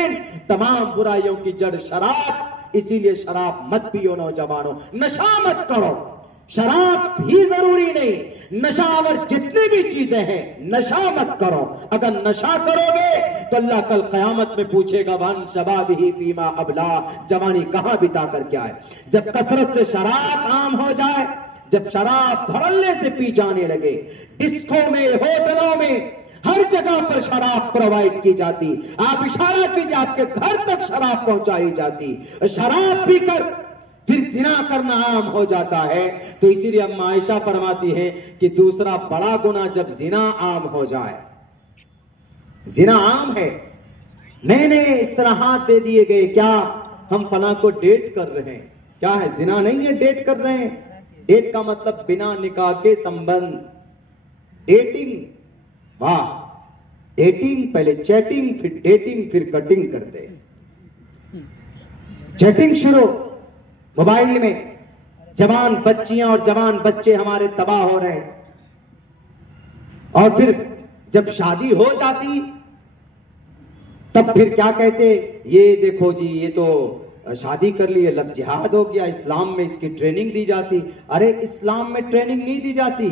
تمام برائیوں کی جڑ شراب، اسی لیے شراب مت پیو نوجوانوں، نشہ مت کرو۔ شراب بھی ضروری نہیں، نشاور جتنے بھی چیزیں ہیں نشہ مت کرو۔ اگر نشہ کرو گے تو اللہ کل قیامت میں پوچھے گا وَعَنْ شَبَابِهِ فِي مَا أَبْلَىٰ، جوانی کہاں بتا کر کے آئے۔ جب کثرت سے شراب عام ہو جائے، جب شراب دھڑلے سے پی جانے لگے، ڈسکوں میں، ہوٹلوں میں، ہر جگہ پر شراب پرووائڈ کی جاتی، آپ اشارہ کیجئے آپ کے گھر تک شراب پہنچائی جاتی، شراب پی کر پھر زنا کرنا عام ہو جاتا ہے۔ تو اسی لیے اما عائشہ فرماتی ہیں کہ دوسرا بڑا گناہ جب زنا عام ہو جائے، زنا عام ہے، نئے نئے اصطلاحات دے دیے گئے، کیا ہم فلاں کو ڈیٹ کر رہے ہیں، کیا ہے زنا نہیں ہے، ڈیٹ کر رہے ہیں۔ ڈیٹ کا مطلب بنا نکاح کے سمبند، ڈیٹنگ، واہ، ڈیٹنگ پہلے چیٹنگ پھر ڈیٹنگ پھر کٹنگ کرتے، چیٹنگ شروع موبائل میں، جوان بچیاں اور جوان بچے ہمارے تباہ ہو رہے ہیں، اور پھر جب شادی ہو جاتی تب پھر کیا کہتے، یہ دیکھو جی یہ تو شادی کر لی ہے، لب جہاد ہو گیا، اسلام میں اس کی ٹریننگ دی جاتی۔ ارے اسلام میں ٹریننگ نہیں دی جاتی،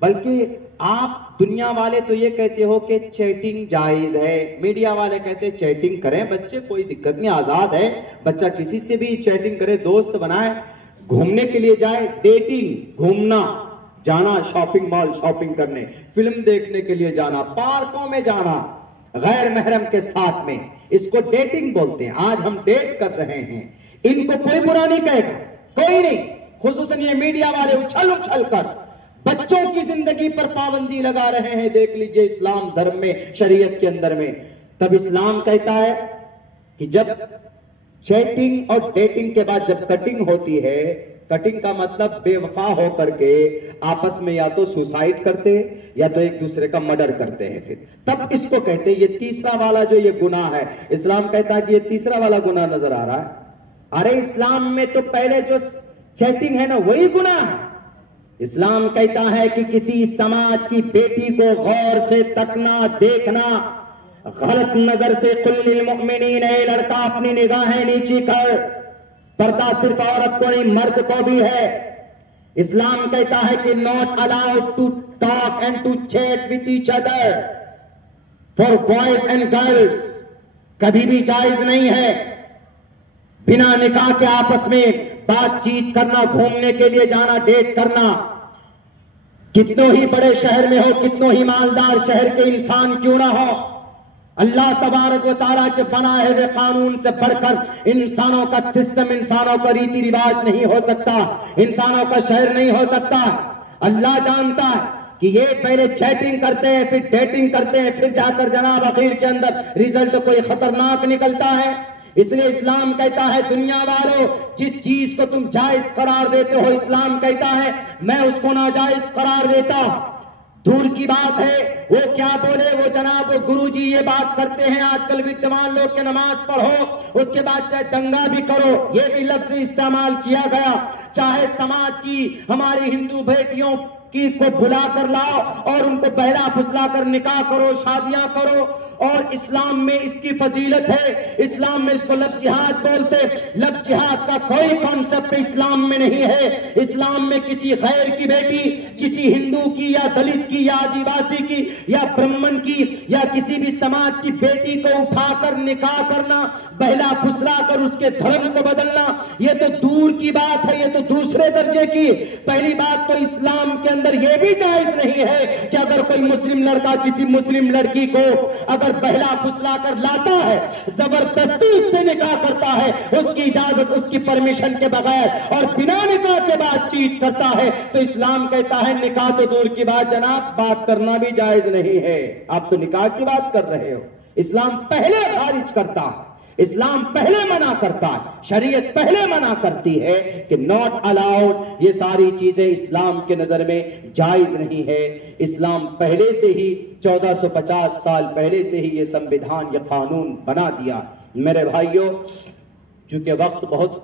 بلکہ آپ دنیا والے تو یہ کہتے ہو کہ چیٹنگ جائز ہے، میڈیا والے کہتے ہیں چیٹنگ کریں بچے، کوئی دقت نہیں، آزاد ہے بچہ، کسی سے بھی چیٹنگ کرے، دوست بنائے، گھومنے کے لیے جائے، ڈیٹنگ، گھومنا، جانا شاپنگ مال شاپنگ کرنے، فلم دیکھنے کے لیے جانا، پارکوں میں جانا غیر محرم کے ساتھ میں، اس کو ڈیٹنگ بولتے ہیں۔ آج ہم ڈیٹ کر رہے ہیں، ان کو کوئی برا نہیں کہے گا، کوئی نہیں، خصوصاً یہ میڈیا والے اچھل اچھل کر بچوں کی زندگی پر پابندی لگا رہے ہیں۔ دیکھ لیجئے اسلام دھرم میں، شریعت کے اندر میں، تب اسلام کہتا ہے کہ جب چیٹنگ اور ڈیٹنگ کے بعد جب کٹنگ ہوتی ہے، کٹنگ کا مطلب بے وفا ہو کر کے آپس میں یا تو سوسائڈ کرتے یا تو ایک دوسرے کا مرڈر کرتے ہیں، پھر تب اس کو کہتے ہیں یہ تیسرا والا جو یہ گناہ ہے۔ اسلام کہتا ہے کہ یہ تیسرا والا گناہ نظر آ رہا ہے۔ ارے اسلام میں تو پہلے جو چیٹنگ ہے نا وہی گناہ ہے۔ اسلام کہتا ہے کہ کسی سماج کی بیٹی کو غور سے تکنا، دیکھنا، غلط نظر سے، قل للمؤمنین، اے لڑکا اپنی نگاہیں نیچی کر، پردہ صرف عورت کو نہیں مرد کو بھی ہے۔ اسلام کہتا ہے کہ not allowed to talk and to chat with each other for boys and girls، کبھی بھی جائز نہیں ہے بنا نکاح کے آپس میں بات چیت کرنا، گھومنے کے لیے جانا، ڈیٹ کرنا۔ کتنوں ہی بڑے شہر میں ہو، کتنوں ہی مالدار شہر کے انسان کیوں نہ ہو، اللہ تبارک و تعالیٰ کے بنائے ہوئے قانون سے بڑھ کر انسانوں کا سسٹم، انسانوں کا ریتی رواج نہیں ہو سکتا، انسانوں کا شہر نہیں ہو سکتا۔ اللہ جانتا ہے کہ یہ پہلے چیٹنگ کرتے ہیں، پھر ڈیٹنگ کرتے ہیں، پھر جا کر جناب اخیر کے اندر رزلٹ کوئی خطرناک نکلتا ہے۔ اس لیے اسلام کہتا ہے دنیا والوں، جس چیز کو تم جائز قرار دیتے ہو، اسلام کہتا ہے میں اس کو ناجائز قرار دیتا۔ دور کی بات ہے وہ کیا بولے، وہ جناب وہ گرو جی یہ بات کرتے ہیں آج کل ودوان لوگ کہ نماز پڑھو، اس کے بعد چاہے دنگا بھی کرو، یہ بھی لفظ استعمال کیا گیا۔ چاہے سماج کی ہماری ہندو بیٹیوں کی کو بلا کر لاؤ اور ان کو بہلا پھسلا کر نکاح کرو، شادیاں کرو، اور اسلام میں اس کی فضیلت ہے، اسلام میں اس کو لب جہاد بولتے۔ لب جہاد کا کوئی کانسیپٹ اسلام میں نہیں ہے۔ اسلام میں کسی غیر کی بیٹی، کسی ہندو کی یا دلت کی یا آدیواسی کی یا برہمن کی یا کسی بھی سماج کی بیٹی کو اٹھا کر نکاح کرنا، بہلا پھسلا کر اس کے دھرم کو بدلنا، یہ تو دور کی بات ہے، یہ تو دوسرے درجے کی۔ پہلی بات تو اسلام کے اندر یہ بھی جائز نہیں ہے کہ اگر کوئی مسلم لڑکا کسی مسلم لڑکی کو اگر بہلا پھسلا کر لاتا ہے، زبردستی اس سے نکاح کرتا ہے، اس کی اجازت اس کی پرمیشن کے بغیر اور بنا نکاح کے بات چیت کرتا ہے، تو اسلام کہتا ہے نکاح تو دور کی بات جناب، بات کرنا بھی جائز نہیں ہے۔ آپ تو نکاح کی بات کر رہے ہو، اسلام پہلے خارج کرتا ہے، اسلام پہلے منع کرتا ہے، شریعت پہلے منع کرتی ہے کہ ناٹ الاؤڈ، یہ ساری چیزیں اسلام کے نظر میں جائز نہیں ہے۔ اسلام پہلے سے ہی 1450 سال پہلے سے ہی یہ سمویدھان، یہ قانون بنا دیا۔ میرے بھائیوں، چونکہ وقت بہت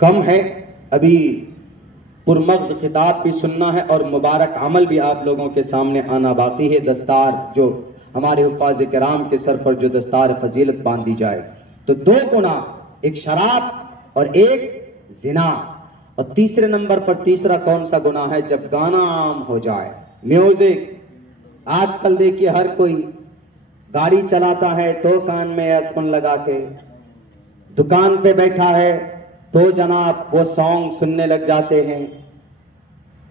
کم ہے، ابھی پرمغز خطاب بھی سننا ہے اور مبارک عمل بھی آپ لوگوں کے سامنے آنا باقی ہے۔ دستار جو ہمارے حفاظ کرام کے سر پر جو دستار فضیلت باندھی جائے، تو 2 گناہ، ایک شراب اور ایک زنا، اور تیسرے نمبر پر تیسرا کون سا گناہ ہے؟ جب گانا عام ہو جائے، میوزک۔ آج کل دیکھیے ہر کوئی گاڑی چلاتا ہے تو کان میں ایئر فون لگا کے، دکان پہ بیٹھا ہے تو جناب وہ سانگ سننے لگ جاتے ہیں،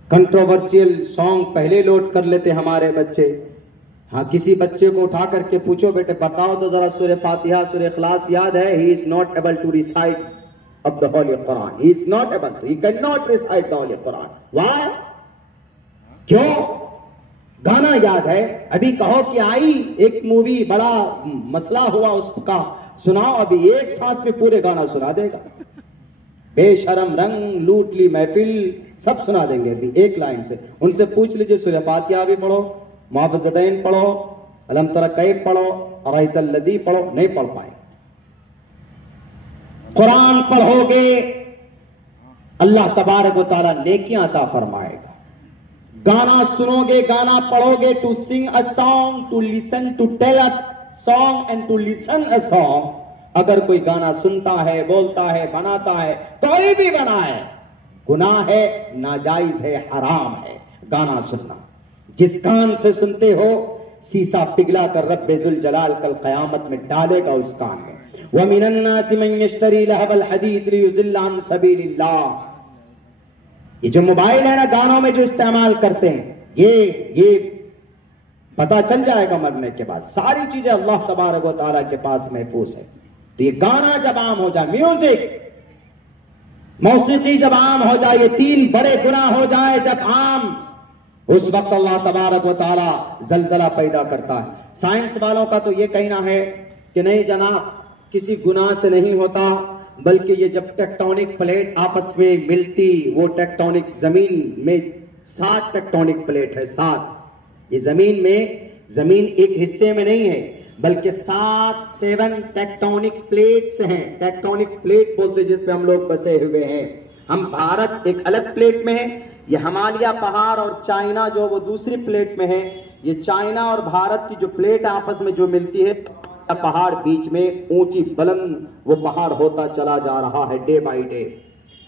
کنٹروورسیل سانگ پہلے لوڈ کر لیتے ہمارے بچے۔ ہاں، کسی بچے کو اٹھا کر کے پوچھو بیٹے بتاؤ تو ذرا سورہ فاتحہ سورہ اخلاص یاد ہے؟ he is not able to recite of the Holy Quran. He is not able to, he cannot recite the Holy Quran. Why? کیوں؟ گانا یاد ہے؟ ابھی کہو کہ آئی ایک مووی بڑا مسئلہ ہوا اس کا، سناؤ، ابھی ایک سانس میں پورے گانا سنا دے گا، بے شرم رنگ لوٹ لی محفل سب سنا دیں گے ابھی ایک لائن سے۔ ان سے پوچھ لیجئے سورہ فاتحہ بھی پڑھو، معوذتین پڑھو، الم تر کیف پڑھو، ارایت الذی پڑھو، نہیں پڑھ پائے۔ قرآن پڑھو گے اللہ تبارک و تعالیٰ نیکیاں عطا فرمائے گا۔ گانا سنو گے، گانا پڑھو گے، to sing a song, to listen, to tell a song and to listen a song. اگر کوئی گانا سنتا ہے، بولتا ہے، بناتا ہے، کوئی بھی بنائے، گناہ ہے، ناجائز ہے، حرام ہے گانا سننا۔ جس کان سے سنتے ہو سیسا پگھلا کر رب ذوالجلال کل قیامت میں ڈالے گا اس کان میں۔ وَمِنَ النَّاسِ مَن يَشْتَرِي لَهْوَ الْحَدِيثِ لِيُضِلَّ عَن سَبِيلِ اللَّهِ۔ یہ جو موبائل ہے نا گانوں میں جو استعمال کرتے ہیں، یہ پتا چل جائے گا مرنے کے بعد، ساری چیزیں اللہ تبارک و تعالیٰ کے پاس محفوظ ہے۔ تو یہ گانا جب عام ہو جائے، میوزک، موسیقی جب عام ہو جائے، یہ 3 بڑے گناہ ہو جائے جب عام، اس وقت اللہ تبارک و تعالیٰ زلزلہ پیدا کرتا ہے۔ سائنس والوں کا تو یہ کہنا ہے کہ نہیں جناب، کسی گناہ سے نہیں ہوتا، بلکہ یہ جب ٹیکٹونک پلیٹ آپس میں ملتی، وہ ٹیکٹونک زمین میں 7 ٹیکٹونک پلیٹ ہے، 7، یہ زمین ایک حصے میں نہیں ہے بلکہ 7 ٹیکٹونک پلیٹس ہیں۔ ٹیکٹونک پلیٹ بولتے جس پہ ہم لوگ بسے ہوئے ہیں۔ ہم بھارت ایک الگ پلیٹ میں ہے، یہ ہمالیہ پہاڑ اور چائنا جو وہ دوسری پلیٹ میں ہے۔ یہ چائنا اور بھارت کی جو پلیٹ آپس میں جو ملتی ہے، پہاڑ بیچ میں اونچی بلند وہ پہاڑ ہوتا چلا جا رہا ہے ڈے بائی ڈے۔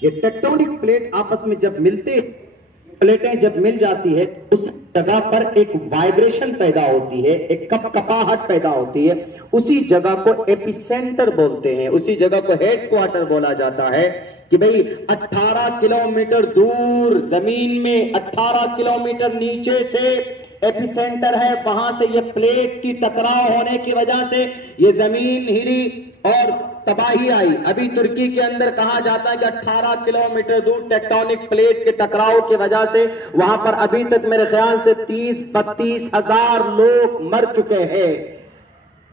یہ ٹیکٹونک پلیٹ آپس میں جب ملتے، پلیٹیں جب مل جاتی ہے، اس جگہ پر ایک وائبریشن پیدا ہوتی ہے، ایک کپاہٹ پیدا ہوتی ہے، اسی جگہ کو ایپی سینٹر بولتے ہیں، اسی جگہ کو ہیڈ کوارٹر بولا جاتا ہے کہ بھئی 18 کلومیٹر دور زمین میں، 18 کلومیٹر نیچے سے ایپی سینٹر ہے، وہاں سے یہ پلیٹ کی ٹکراؤ ہونے کی وجہ سے یہ زمین ہلی اور تباہی آئی۔ ابھی ترکی کے اندر کہا جاتا ہے کہ 18 کلومیٹر دور ٹیکٹونک پلیٹ کے ٹکراؤ کی وجہ سے وہاں پر ابھی تک میرے خیال سے 30-32 ہزار لوگ مر چکے ہیں،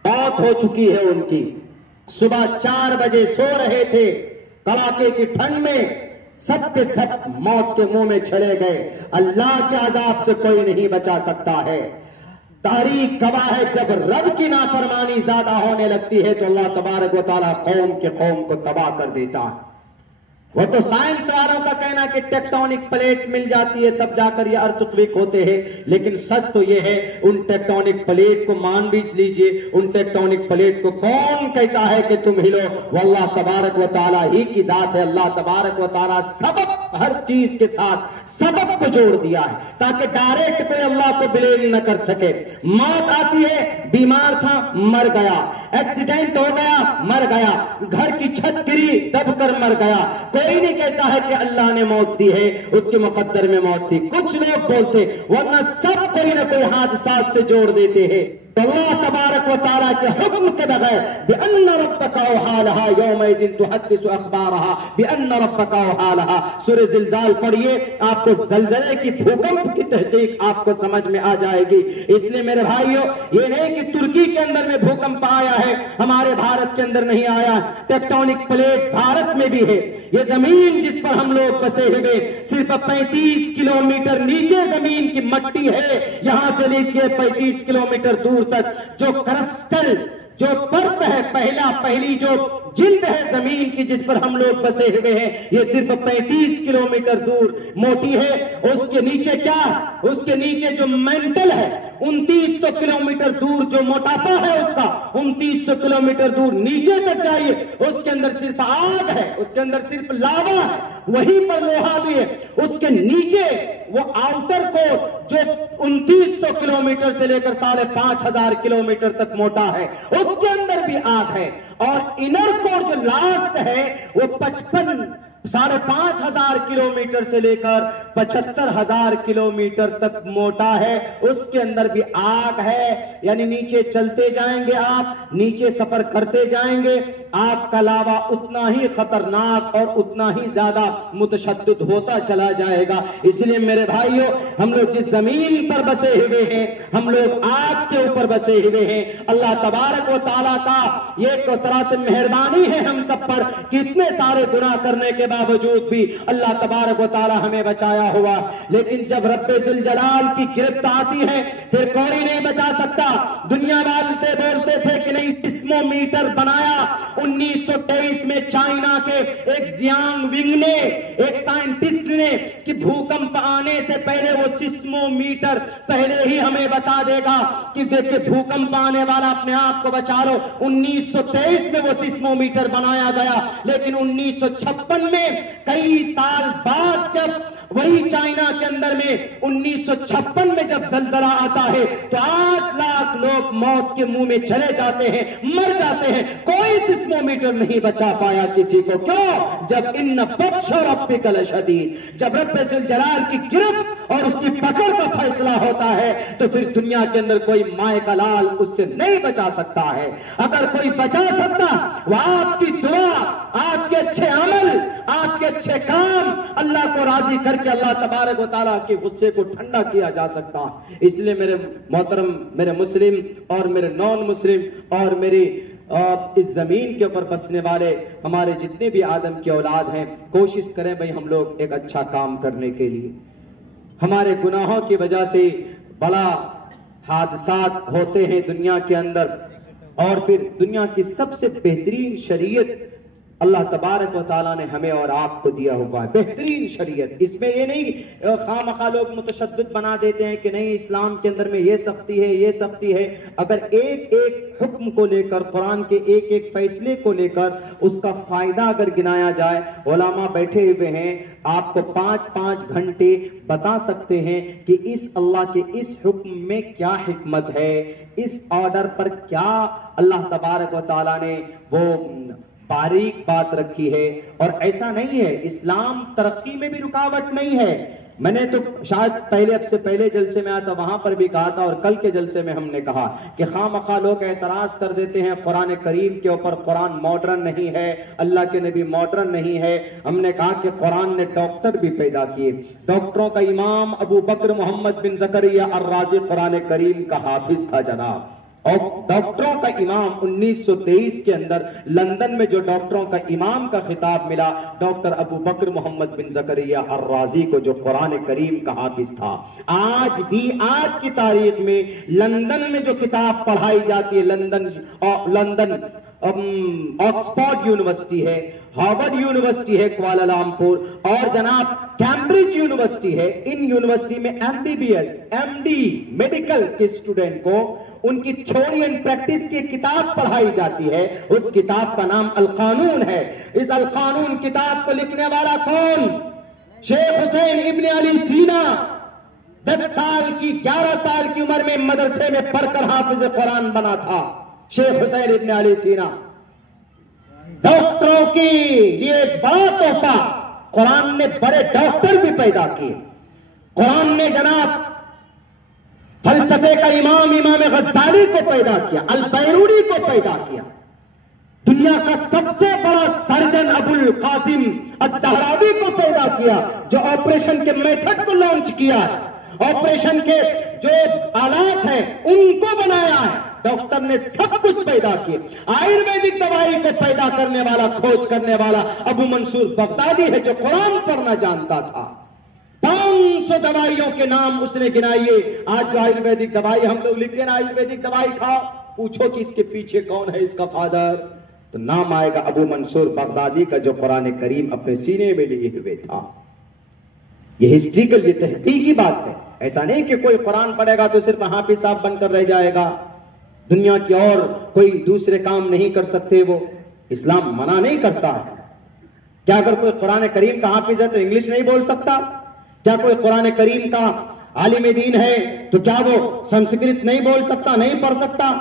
موت ہو چکی ہے ان کی۔ صبح 4 بجے سو رہے تھے کڑاکے کی ٹھنڈ میں، سب کے سب موت کے منہ میں چلے گئے. اللہ کے عذاب سے کوئی نہیں بچا سکتا ہے. تاریخ گواہ ہے جب رب کی نافرمانی زیادہ ہونے لگتی ہے تو اللہ تبارک و تعالیٰ قوم کو تباہ کر دیتا ہے. وہ تو سائنس والوں کا کہنا کہ ٹیکٹونک پلیٹ مل جاتی ہے تب جا کر یہ ارتھکویک ہوتے ہیں، لیکن سچ تو یہ ہے ان ٹیکٹونک پلیٹ کو مان بھی لیجئے، ان ٹیکٹونک پلیٹ کو کون کہتا ہے کہ تم ہلو؟ وہ اللہ تبارک و تعالیٰ ہی کی ذات ہے. اللہ تبارک و تعالیٰ سبب ہر چیز کے ساتھ سبب کو جوڑ دیا ہے تاکہ ڈائریکٹ کوئی اللہ کو بلیم نہ کر سکے. موت آتی ہے، بیمار تھا مر گیا، ایکسیڈنٹ ہو گیا مر گیا، گھر کی چھت گری دب کر مر گیا. کوئی نہیں کہتا ہے کہ اللہ نے موت دی ہے، اس کے مقدر میں موت تھی. کچھ لوگ بولتے، ورنہ سب کوئی نہ کوئی حادثات سے جوڑ دیتے ہیں. اللہ تبارک و تعالیٰ کے حکم کے بغیر بِأَنَّ رَبَّكَ أَوْحَىٰ لَهَا يَوْمَئِذٍ تُحَدِّثُ أَخْبَارَهَا بِأَنَّ رَبَّكَ أَوْحَىٰ لَهَا. سورہ زلزال پڑھیے، آپ کو زلزلے کی بھوکمپ کی تحقیق آپ کو سمجھ میں آ جائے گی. اس لیے میرے بھائیو، یہ نہیں کہ ترکی کے اندر میں بھوکمپ آیا ہے ہمارے بھارت کے اندر نہیں آیا. ٹیکٹونک پلیٹ بھارت میں بھی ہے. یہ زمین جس پر ہم لوگ بسے ہوئے صرف 35 کلومیٹر نیچے زمین کی مٹی ہے. یہاں سے لیجیے 35 کلومیٹر دور تک جو کرسٹل جو پرت ہے پہلی جو جلد ہے زمین کی جس پر ہم لوگ بسے ہوئے ہیں، یہ صرف 35 کلومیٹر دور موٹی ہے. اس کے نیچے کیا؟ اس کے نیچے جو مینٹل ہے 2900 کلومیٹر دور جو موٹاپا ہے اس کا 2900 کلومیٹر دور نیچے تک جائیے، اس کے اندر صرف آگ ہے، اس کے اندر صرف لاوا ہے، وہیں پر لوہا بھی ہے. اس کے نیچے وہ آؤٹر کوٹ جو 2900 کلومیٹر سے لے کر 5500 کلومیٹر تک موٹا ہے، اس کے اندر بھی آگ ہے. اور انر کور جو لاسٹ ہے وہ 5500 کلومیٹر سے لے کر 75000 کلومیٹر تک موٹا ہے، اس کے اندر بھی آگ ہے. یعنی نیچے چلتے جائیں گے، آپ نیچے سفر کرتے جائیں گے، آگ کا لاوا اتنا ہی خطرناک اور اتنا ہی زیادہ متشدد ہوتا چلا جائے گا. اس لیے میرے بھائیوں، ہم لوگ جس زمین پر بسے ہوئے ہیں، ہم لوگ آگ کے اوپر بسے ہوئے ہیں. اللہ تبارک و تعالیٰ کا یہ ایک طرح سے مہربانی ہے ہم سب پر کہ اتنے سارے گناہ کرنے کے باوجود بھی اللہ تبارک و تعالیٰ ہمیں بچایا ہوا. لیکن جب رب ذوالجلال کی گرفت آتی ہے پھر کوئی نہیں بچا سکتا. دنیا والے بولتے تھے کہ نہیں سسمو میٹر بنایا 1923 میں چائنا کے ایک زیانگ ونگ نے، ایک سائنٹسٹ نے، کہ بھوکمپ آنے سے پہلے وہ سسمو میٹر پہلے ہی ہمیں بتا دے گا کہ دیکھیں بھوکمپ آنے والا اپنے آپ کو بچا لو. 1923 میں وہ سسمو میٹر بنایا گیا، لیکن 1956 میں کئی سال بعد جب وہی چائنا کے اندر میں 1956 میں جب زلزلہ آتا ہے تو 8 لاکھ لوگ موت کے منہ میں چلے جاتے ہیں، مر جاتے ہیں. کوئی سسمو میٹر نہیں بچا پایا کسی کو. کیوں؟ جب ان بطش ربک لشدید، جب رب ذوالجلال کی گرفت اور اس کی پکڑ کا فیصلہ ہوتا ہے تو پھر دنیا کے اندر کوئی مائے کا لال اس سے نہیں بچا سکتا ہے. اگر کوئی بچا سکتا وہ آپ کی دعا، آپ کے اچھے عمل، آپ کے اچھے کام اللہ کو راضی کر کے اللہ تبارک و تعالیٰ کے غصے کو ٹھنڈا کیا جا سکتا. اس لیے میرے محترم، میرے مسلم اور میرے نان مسلم اور میری اس زمین کے اوپر بسنے والے ہمارے جتنے بھی آدم کی اولاد ہیں، کوشش کریں بھئی ہم لوگ ایک اچھا کام کرنے کے لیے. ہمارے گناہوں کی وجہ سے بڑا حادثات ہوتے ہیں دنیا کے اندر، اور پھر دنیا کی سب سے بہترین شریعت اللہ تبارک و تعالیٰ نے ہمیں اور آپ کو دیا ہوا ہے، بہترین شریعت. اس میں یہ نہیں خواہ مخواہ لوگ متشدد بنا دیتے ہیں کہ نہیں اسلام کے اندر میں یہ سختی ہے، یہ سختی ہے. اگر ایک ایک حکم کو لے کر، قرآن کے ایک ایک فیصلے کو لے کر اس کا فائدہ اگر گنایا جائے، علماء بیٹھے ہوئے ہیں آپ کو 5-5 گھنٹے بتا سکتے ہیں کہ اس اللہ کے اس حکم میں کیا حکمت ہے، اس آرڈر پر کیا اللہ تبارک و تعالیٰ نے وہ باریک بات رکھی ہے. اور ایسا نہیں ہے، اسلام ترقی میں بھی رکاوٹ نہیں ہے. میں نے تو شاید اب سے پہلے جلسے میں آیا تھا وہاں پر بھی کہا تھا، اور کل کے جلسے میں ہم نے کہا کہ خواہ مخواہ لوگ اعتراض کر دیتے ہیں قرآن کریم کے اوپر، قرآن ماڈرن نہیں ہے، اللہ کے نبی ماڈرن نہیں ہے. ہم نے کہا کہ قرآن نے ڈاکٹر بھی پیدا کیے. ڈاکٹروں کا امام ابو بکر محمد بن زکریا الرازی قرآن کریم کا حافظ تھا جناب، اور ڈاکٹروں کا امام 1923 کے اندر لندن میں جو ڈاکٹروں کا امام کا خطاب ملا ڈاکٹر ابو بکر محمد بن زکریا الرازی کو، جو قرآن کریم کا حافظ تھا. آج بھی آج کی تاریخ میں لندن میں جو کتاب پڑھائی جاتی ہے، لندن آکسفورڈ یونیورسٹی ہے، ہارورڈ یونیورسٹی ہے کوالالمپور، اور جناب کیمبرج یونیورسٹی ہے. ان یونیورسٹی میں MBBS MD میڈیکل کے اسٹوڈنٹ کو ان کی تھیوری اینڈ پریکٹس کی کتاب پڑھائی جاتی ہے. اس کتاب کا نام القانون ہے. اس القانون کتاب کو لکھنے والا کون؟ شیخ حسین ابن علی سینا. 10 سال کی 11 سال کی عمر میں مدرسے میں پڑھ کر حافظ قرآن بنا تھا شیخ حسین ابن علی سینا. ڈاکٹروں کی یہ ایک بڑا تحفہ. قرآن نے بڑے ڈاکٹر بھی پیدا کیے. قرآن نے جناب فلسفے کا امام غزالی کو پیدا کیا، البیرونی کو پیدا کیا. دنیا کا سب سے بڑا سرجن ابو القاسم الزہراوی کو پیدا کیا، جو آپریشن کے میتھڈ کو لانچ کیا ہے، آپریشن کے جو آلات ہیں ان کو بنایا ہے. ڈاکٹر نے سب کچھ پیدا کیا. آیورویدک دوائی کو پیدا کرنے والا، کھوج کرنے والا ابو منصور بغدادی ہے، جو قرآن پڑھنا جانتا تھا. 500 دوائیوں کے نام اس نے گنائیے. آج جو آیورویدک دوائی ہم لوگ لکھتے ہیں نا، آیورویدک دوائی کھاؤ، پوچھو کہ اس کے پیچھے کون ہے اس کا فادر، تو نام آئے گا ابو منصور بغدادی کا، جو قرآن کریم اپنے سینے میں لیے ہوئے تھا. یہ ہسٹریکل، یہ تحقیقی بات ہے. ایسا نہیں کہ کوئی قرآن پڑھے گا تو صرف حافظ صاحب بن کر رہ جائے گا، دنیا کی اور کوئی دوسرے کام نہیں کر سکتے. وہ اسلام منع نہیں کرتا ہے. کیا اگر کوئی قرآن کریم کا حافظ ہے تو انگلش نہیں بول سکتا؟ کیا کوئی قرآن کریم کا عالم دین ہے تو کیا وہ سنسکرت نہیں بول سکتا، نہیں پڑھ سکتا؟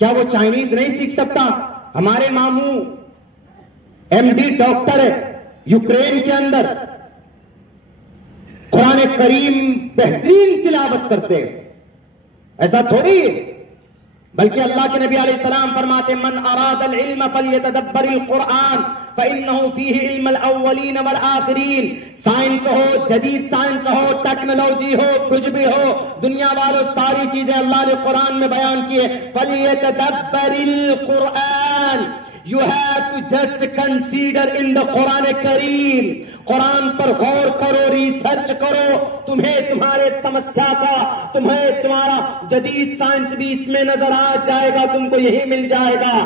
کیا وہ چائنیز نہیں سیکھ سکتا؟ ہمارے ماموں MD ڈاکٹر ہے یوکرین کے اندر، قرآن کریم بہترین تلاوت کرتے. ایسا تھوڑی ہے، بلکہ اللہ کے نبی علیہ السلام فرماتے من اراد العلم فلیتدبر القرآن فإنه فيه علم الاولین والآخرین. سائنس ہو، جدید سائنس ہو، ٹیکنالوجی ہو، کچھ بھی ہو، دنیا والوں ساری چیزیں اللہ نے قرآن میں بیان کی ہے. فلیتدبر القرآن. You have to just consider in the قرآن کریم. قرآن پر غور کرو، ریسرچ کرو. تمہیں تمہارے سمسیا کا، تمہیں تمہارا جدید سائنس بھی اس میں نظر آ جائے گا، تم کو یہی مل جائے گا.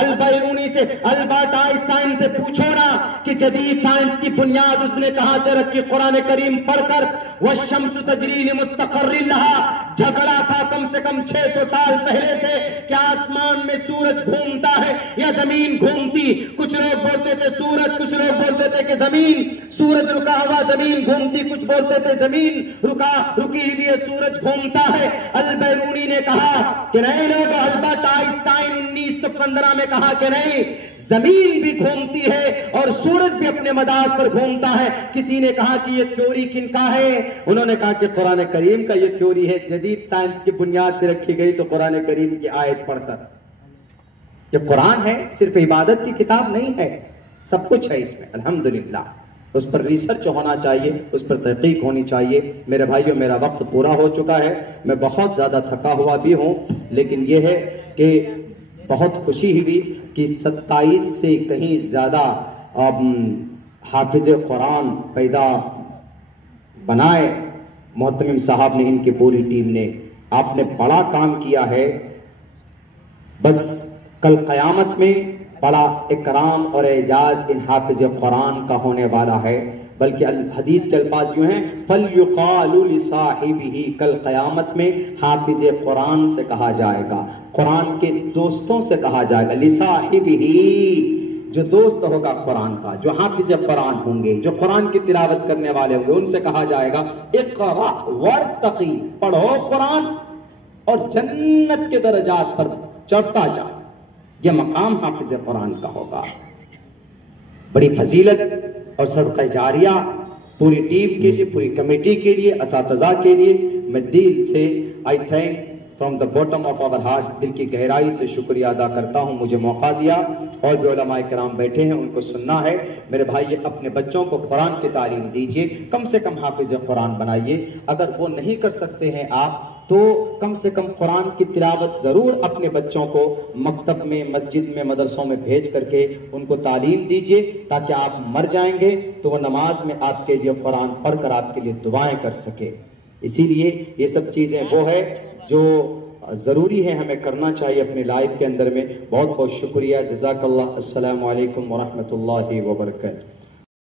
البیرونی سے، البرٹ آئنسٹائن سے پوچھو نا کہ جدید سائنس کی بنیاد اس نے کہاں سے رکھی؟ قرآن کریم پڑھ کر. والشمس تجری لمستقر لها. جھگڑا تھا کم سے کم 600 سال پہلے سے کہ آسمان میں سورج گھومتا ہے یا زمین گھومتی. کچھ لوگ بولتے تھے سورج، کچھ لوگ بولتے تھے کہ زمین. سورج رکا ہوا، زمین گھومتی. کچھ بولتے تھے زمین رکی ہوئی ہے، سورج گھومتا ہے. البیرونی نے کہا کہ نہیں لوگ، البرٹ آئنسٹائن 1915 میں کہا کہ نہیں، زمین بھی گھومتی ہے اور سورج بھی اپنے مدار پر گھومتا ہے. کسی نے کہا کہ یہ تھیوری کن کا ہے؟ انہوں نے کہا کہ قرآن کریم کا یہ تھیوری ہے. جدید سائنس کی بنیاد پہ رکھی گئی تو قرآن کریم کی آیت پڑھ کر. یہ قرآن ہے، صرف عبادت کی کتاب نہیں ہے، سب کچھ ہے اس میں الحمدللہ. اس پر ریسرچ ہونا چاہیے، اس پر تحقیق ہونی چاہیے. میرے بھائیوں، میرا وقت پورا ہو چکا ہے. میں بہت زیادہ تھکا ہوا بھی ہوں، لیکن یہ ہے کہ بہت خوشی ہوئی کہ 27 سے کہیں زیادہ حافظ قرآن پیدا بنائے محتمم صاحب نے، ان کی پوری ٹیم نے. آپ نے بڑا کام کیا ہے. بس کل قیامت میں بڑا اکرام اور اعزاز ان حافظ قرآن کا ہونے والا ہے. بلکہ حدیث کے الفاظ یوں ہیں فَلْيُقَالُ لِصَاحِبِهِ. کل قیامت میں حافظ قرآن سے کہا جائے گا، قرآن کے دوستوں سے کہا جائے گا. لِصَاحِبِهِ، جو دوست ہوگا قرآن کا، جو حافظ قرآن ہوں گے، جو قرآن کی تلاوت کرنے والے ہوں گے، ان سے کہا جائے گا اقرأ وارتقی، پڑھو قرآن اور جنت کے درجات پر چڑھتا جا. یہ مقام حافظ قرآن کا ہوگا. بڑی فضیلت اور صدقہ جاریہ پوری ٹیم کے لیے، پوری کمیٹی کے لیے، اساتذہ کے لیے میں دل سے I thank from the bottom of our heart, دل کی گہرائی سے شکریہ ادا کرتا ہوں. مجھے موقع دیا اور بھی علماء کرام بیٹھے ہیں، ان کو سننا ہے. میرے بھائی، اپنے بچوں کو قرآن کی تعلیم دیجیے، کم سے کم حافظ قرآن بنائیے. اگر وہ نہیں کر سکتے ہیں آپ تو کم سے کم قرآن کی تلاوت ضرور اپنے بچوں کو مکتب میں، مسجد میں، مدرسوں میں بھیج کر کے ان کو تعلیم دیجیے، تاکہ آپ مر جائیں گے تو وہ نماز میں آپ کے لیے قرآن پڑھ کر آپ کے لیے دعائیں کر سکے۔ اسی لیے یہ سب چیزیں وہ ہے جو ضروری ہے، ہمیں کرنا چاہیے اپنی لائف کے اندر میں۔ بہت بہت شکریہ، جزاک اللہ۔ السلام علیکم ورحمۃ اللہ وبرکاتہ۔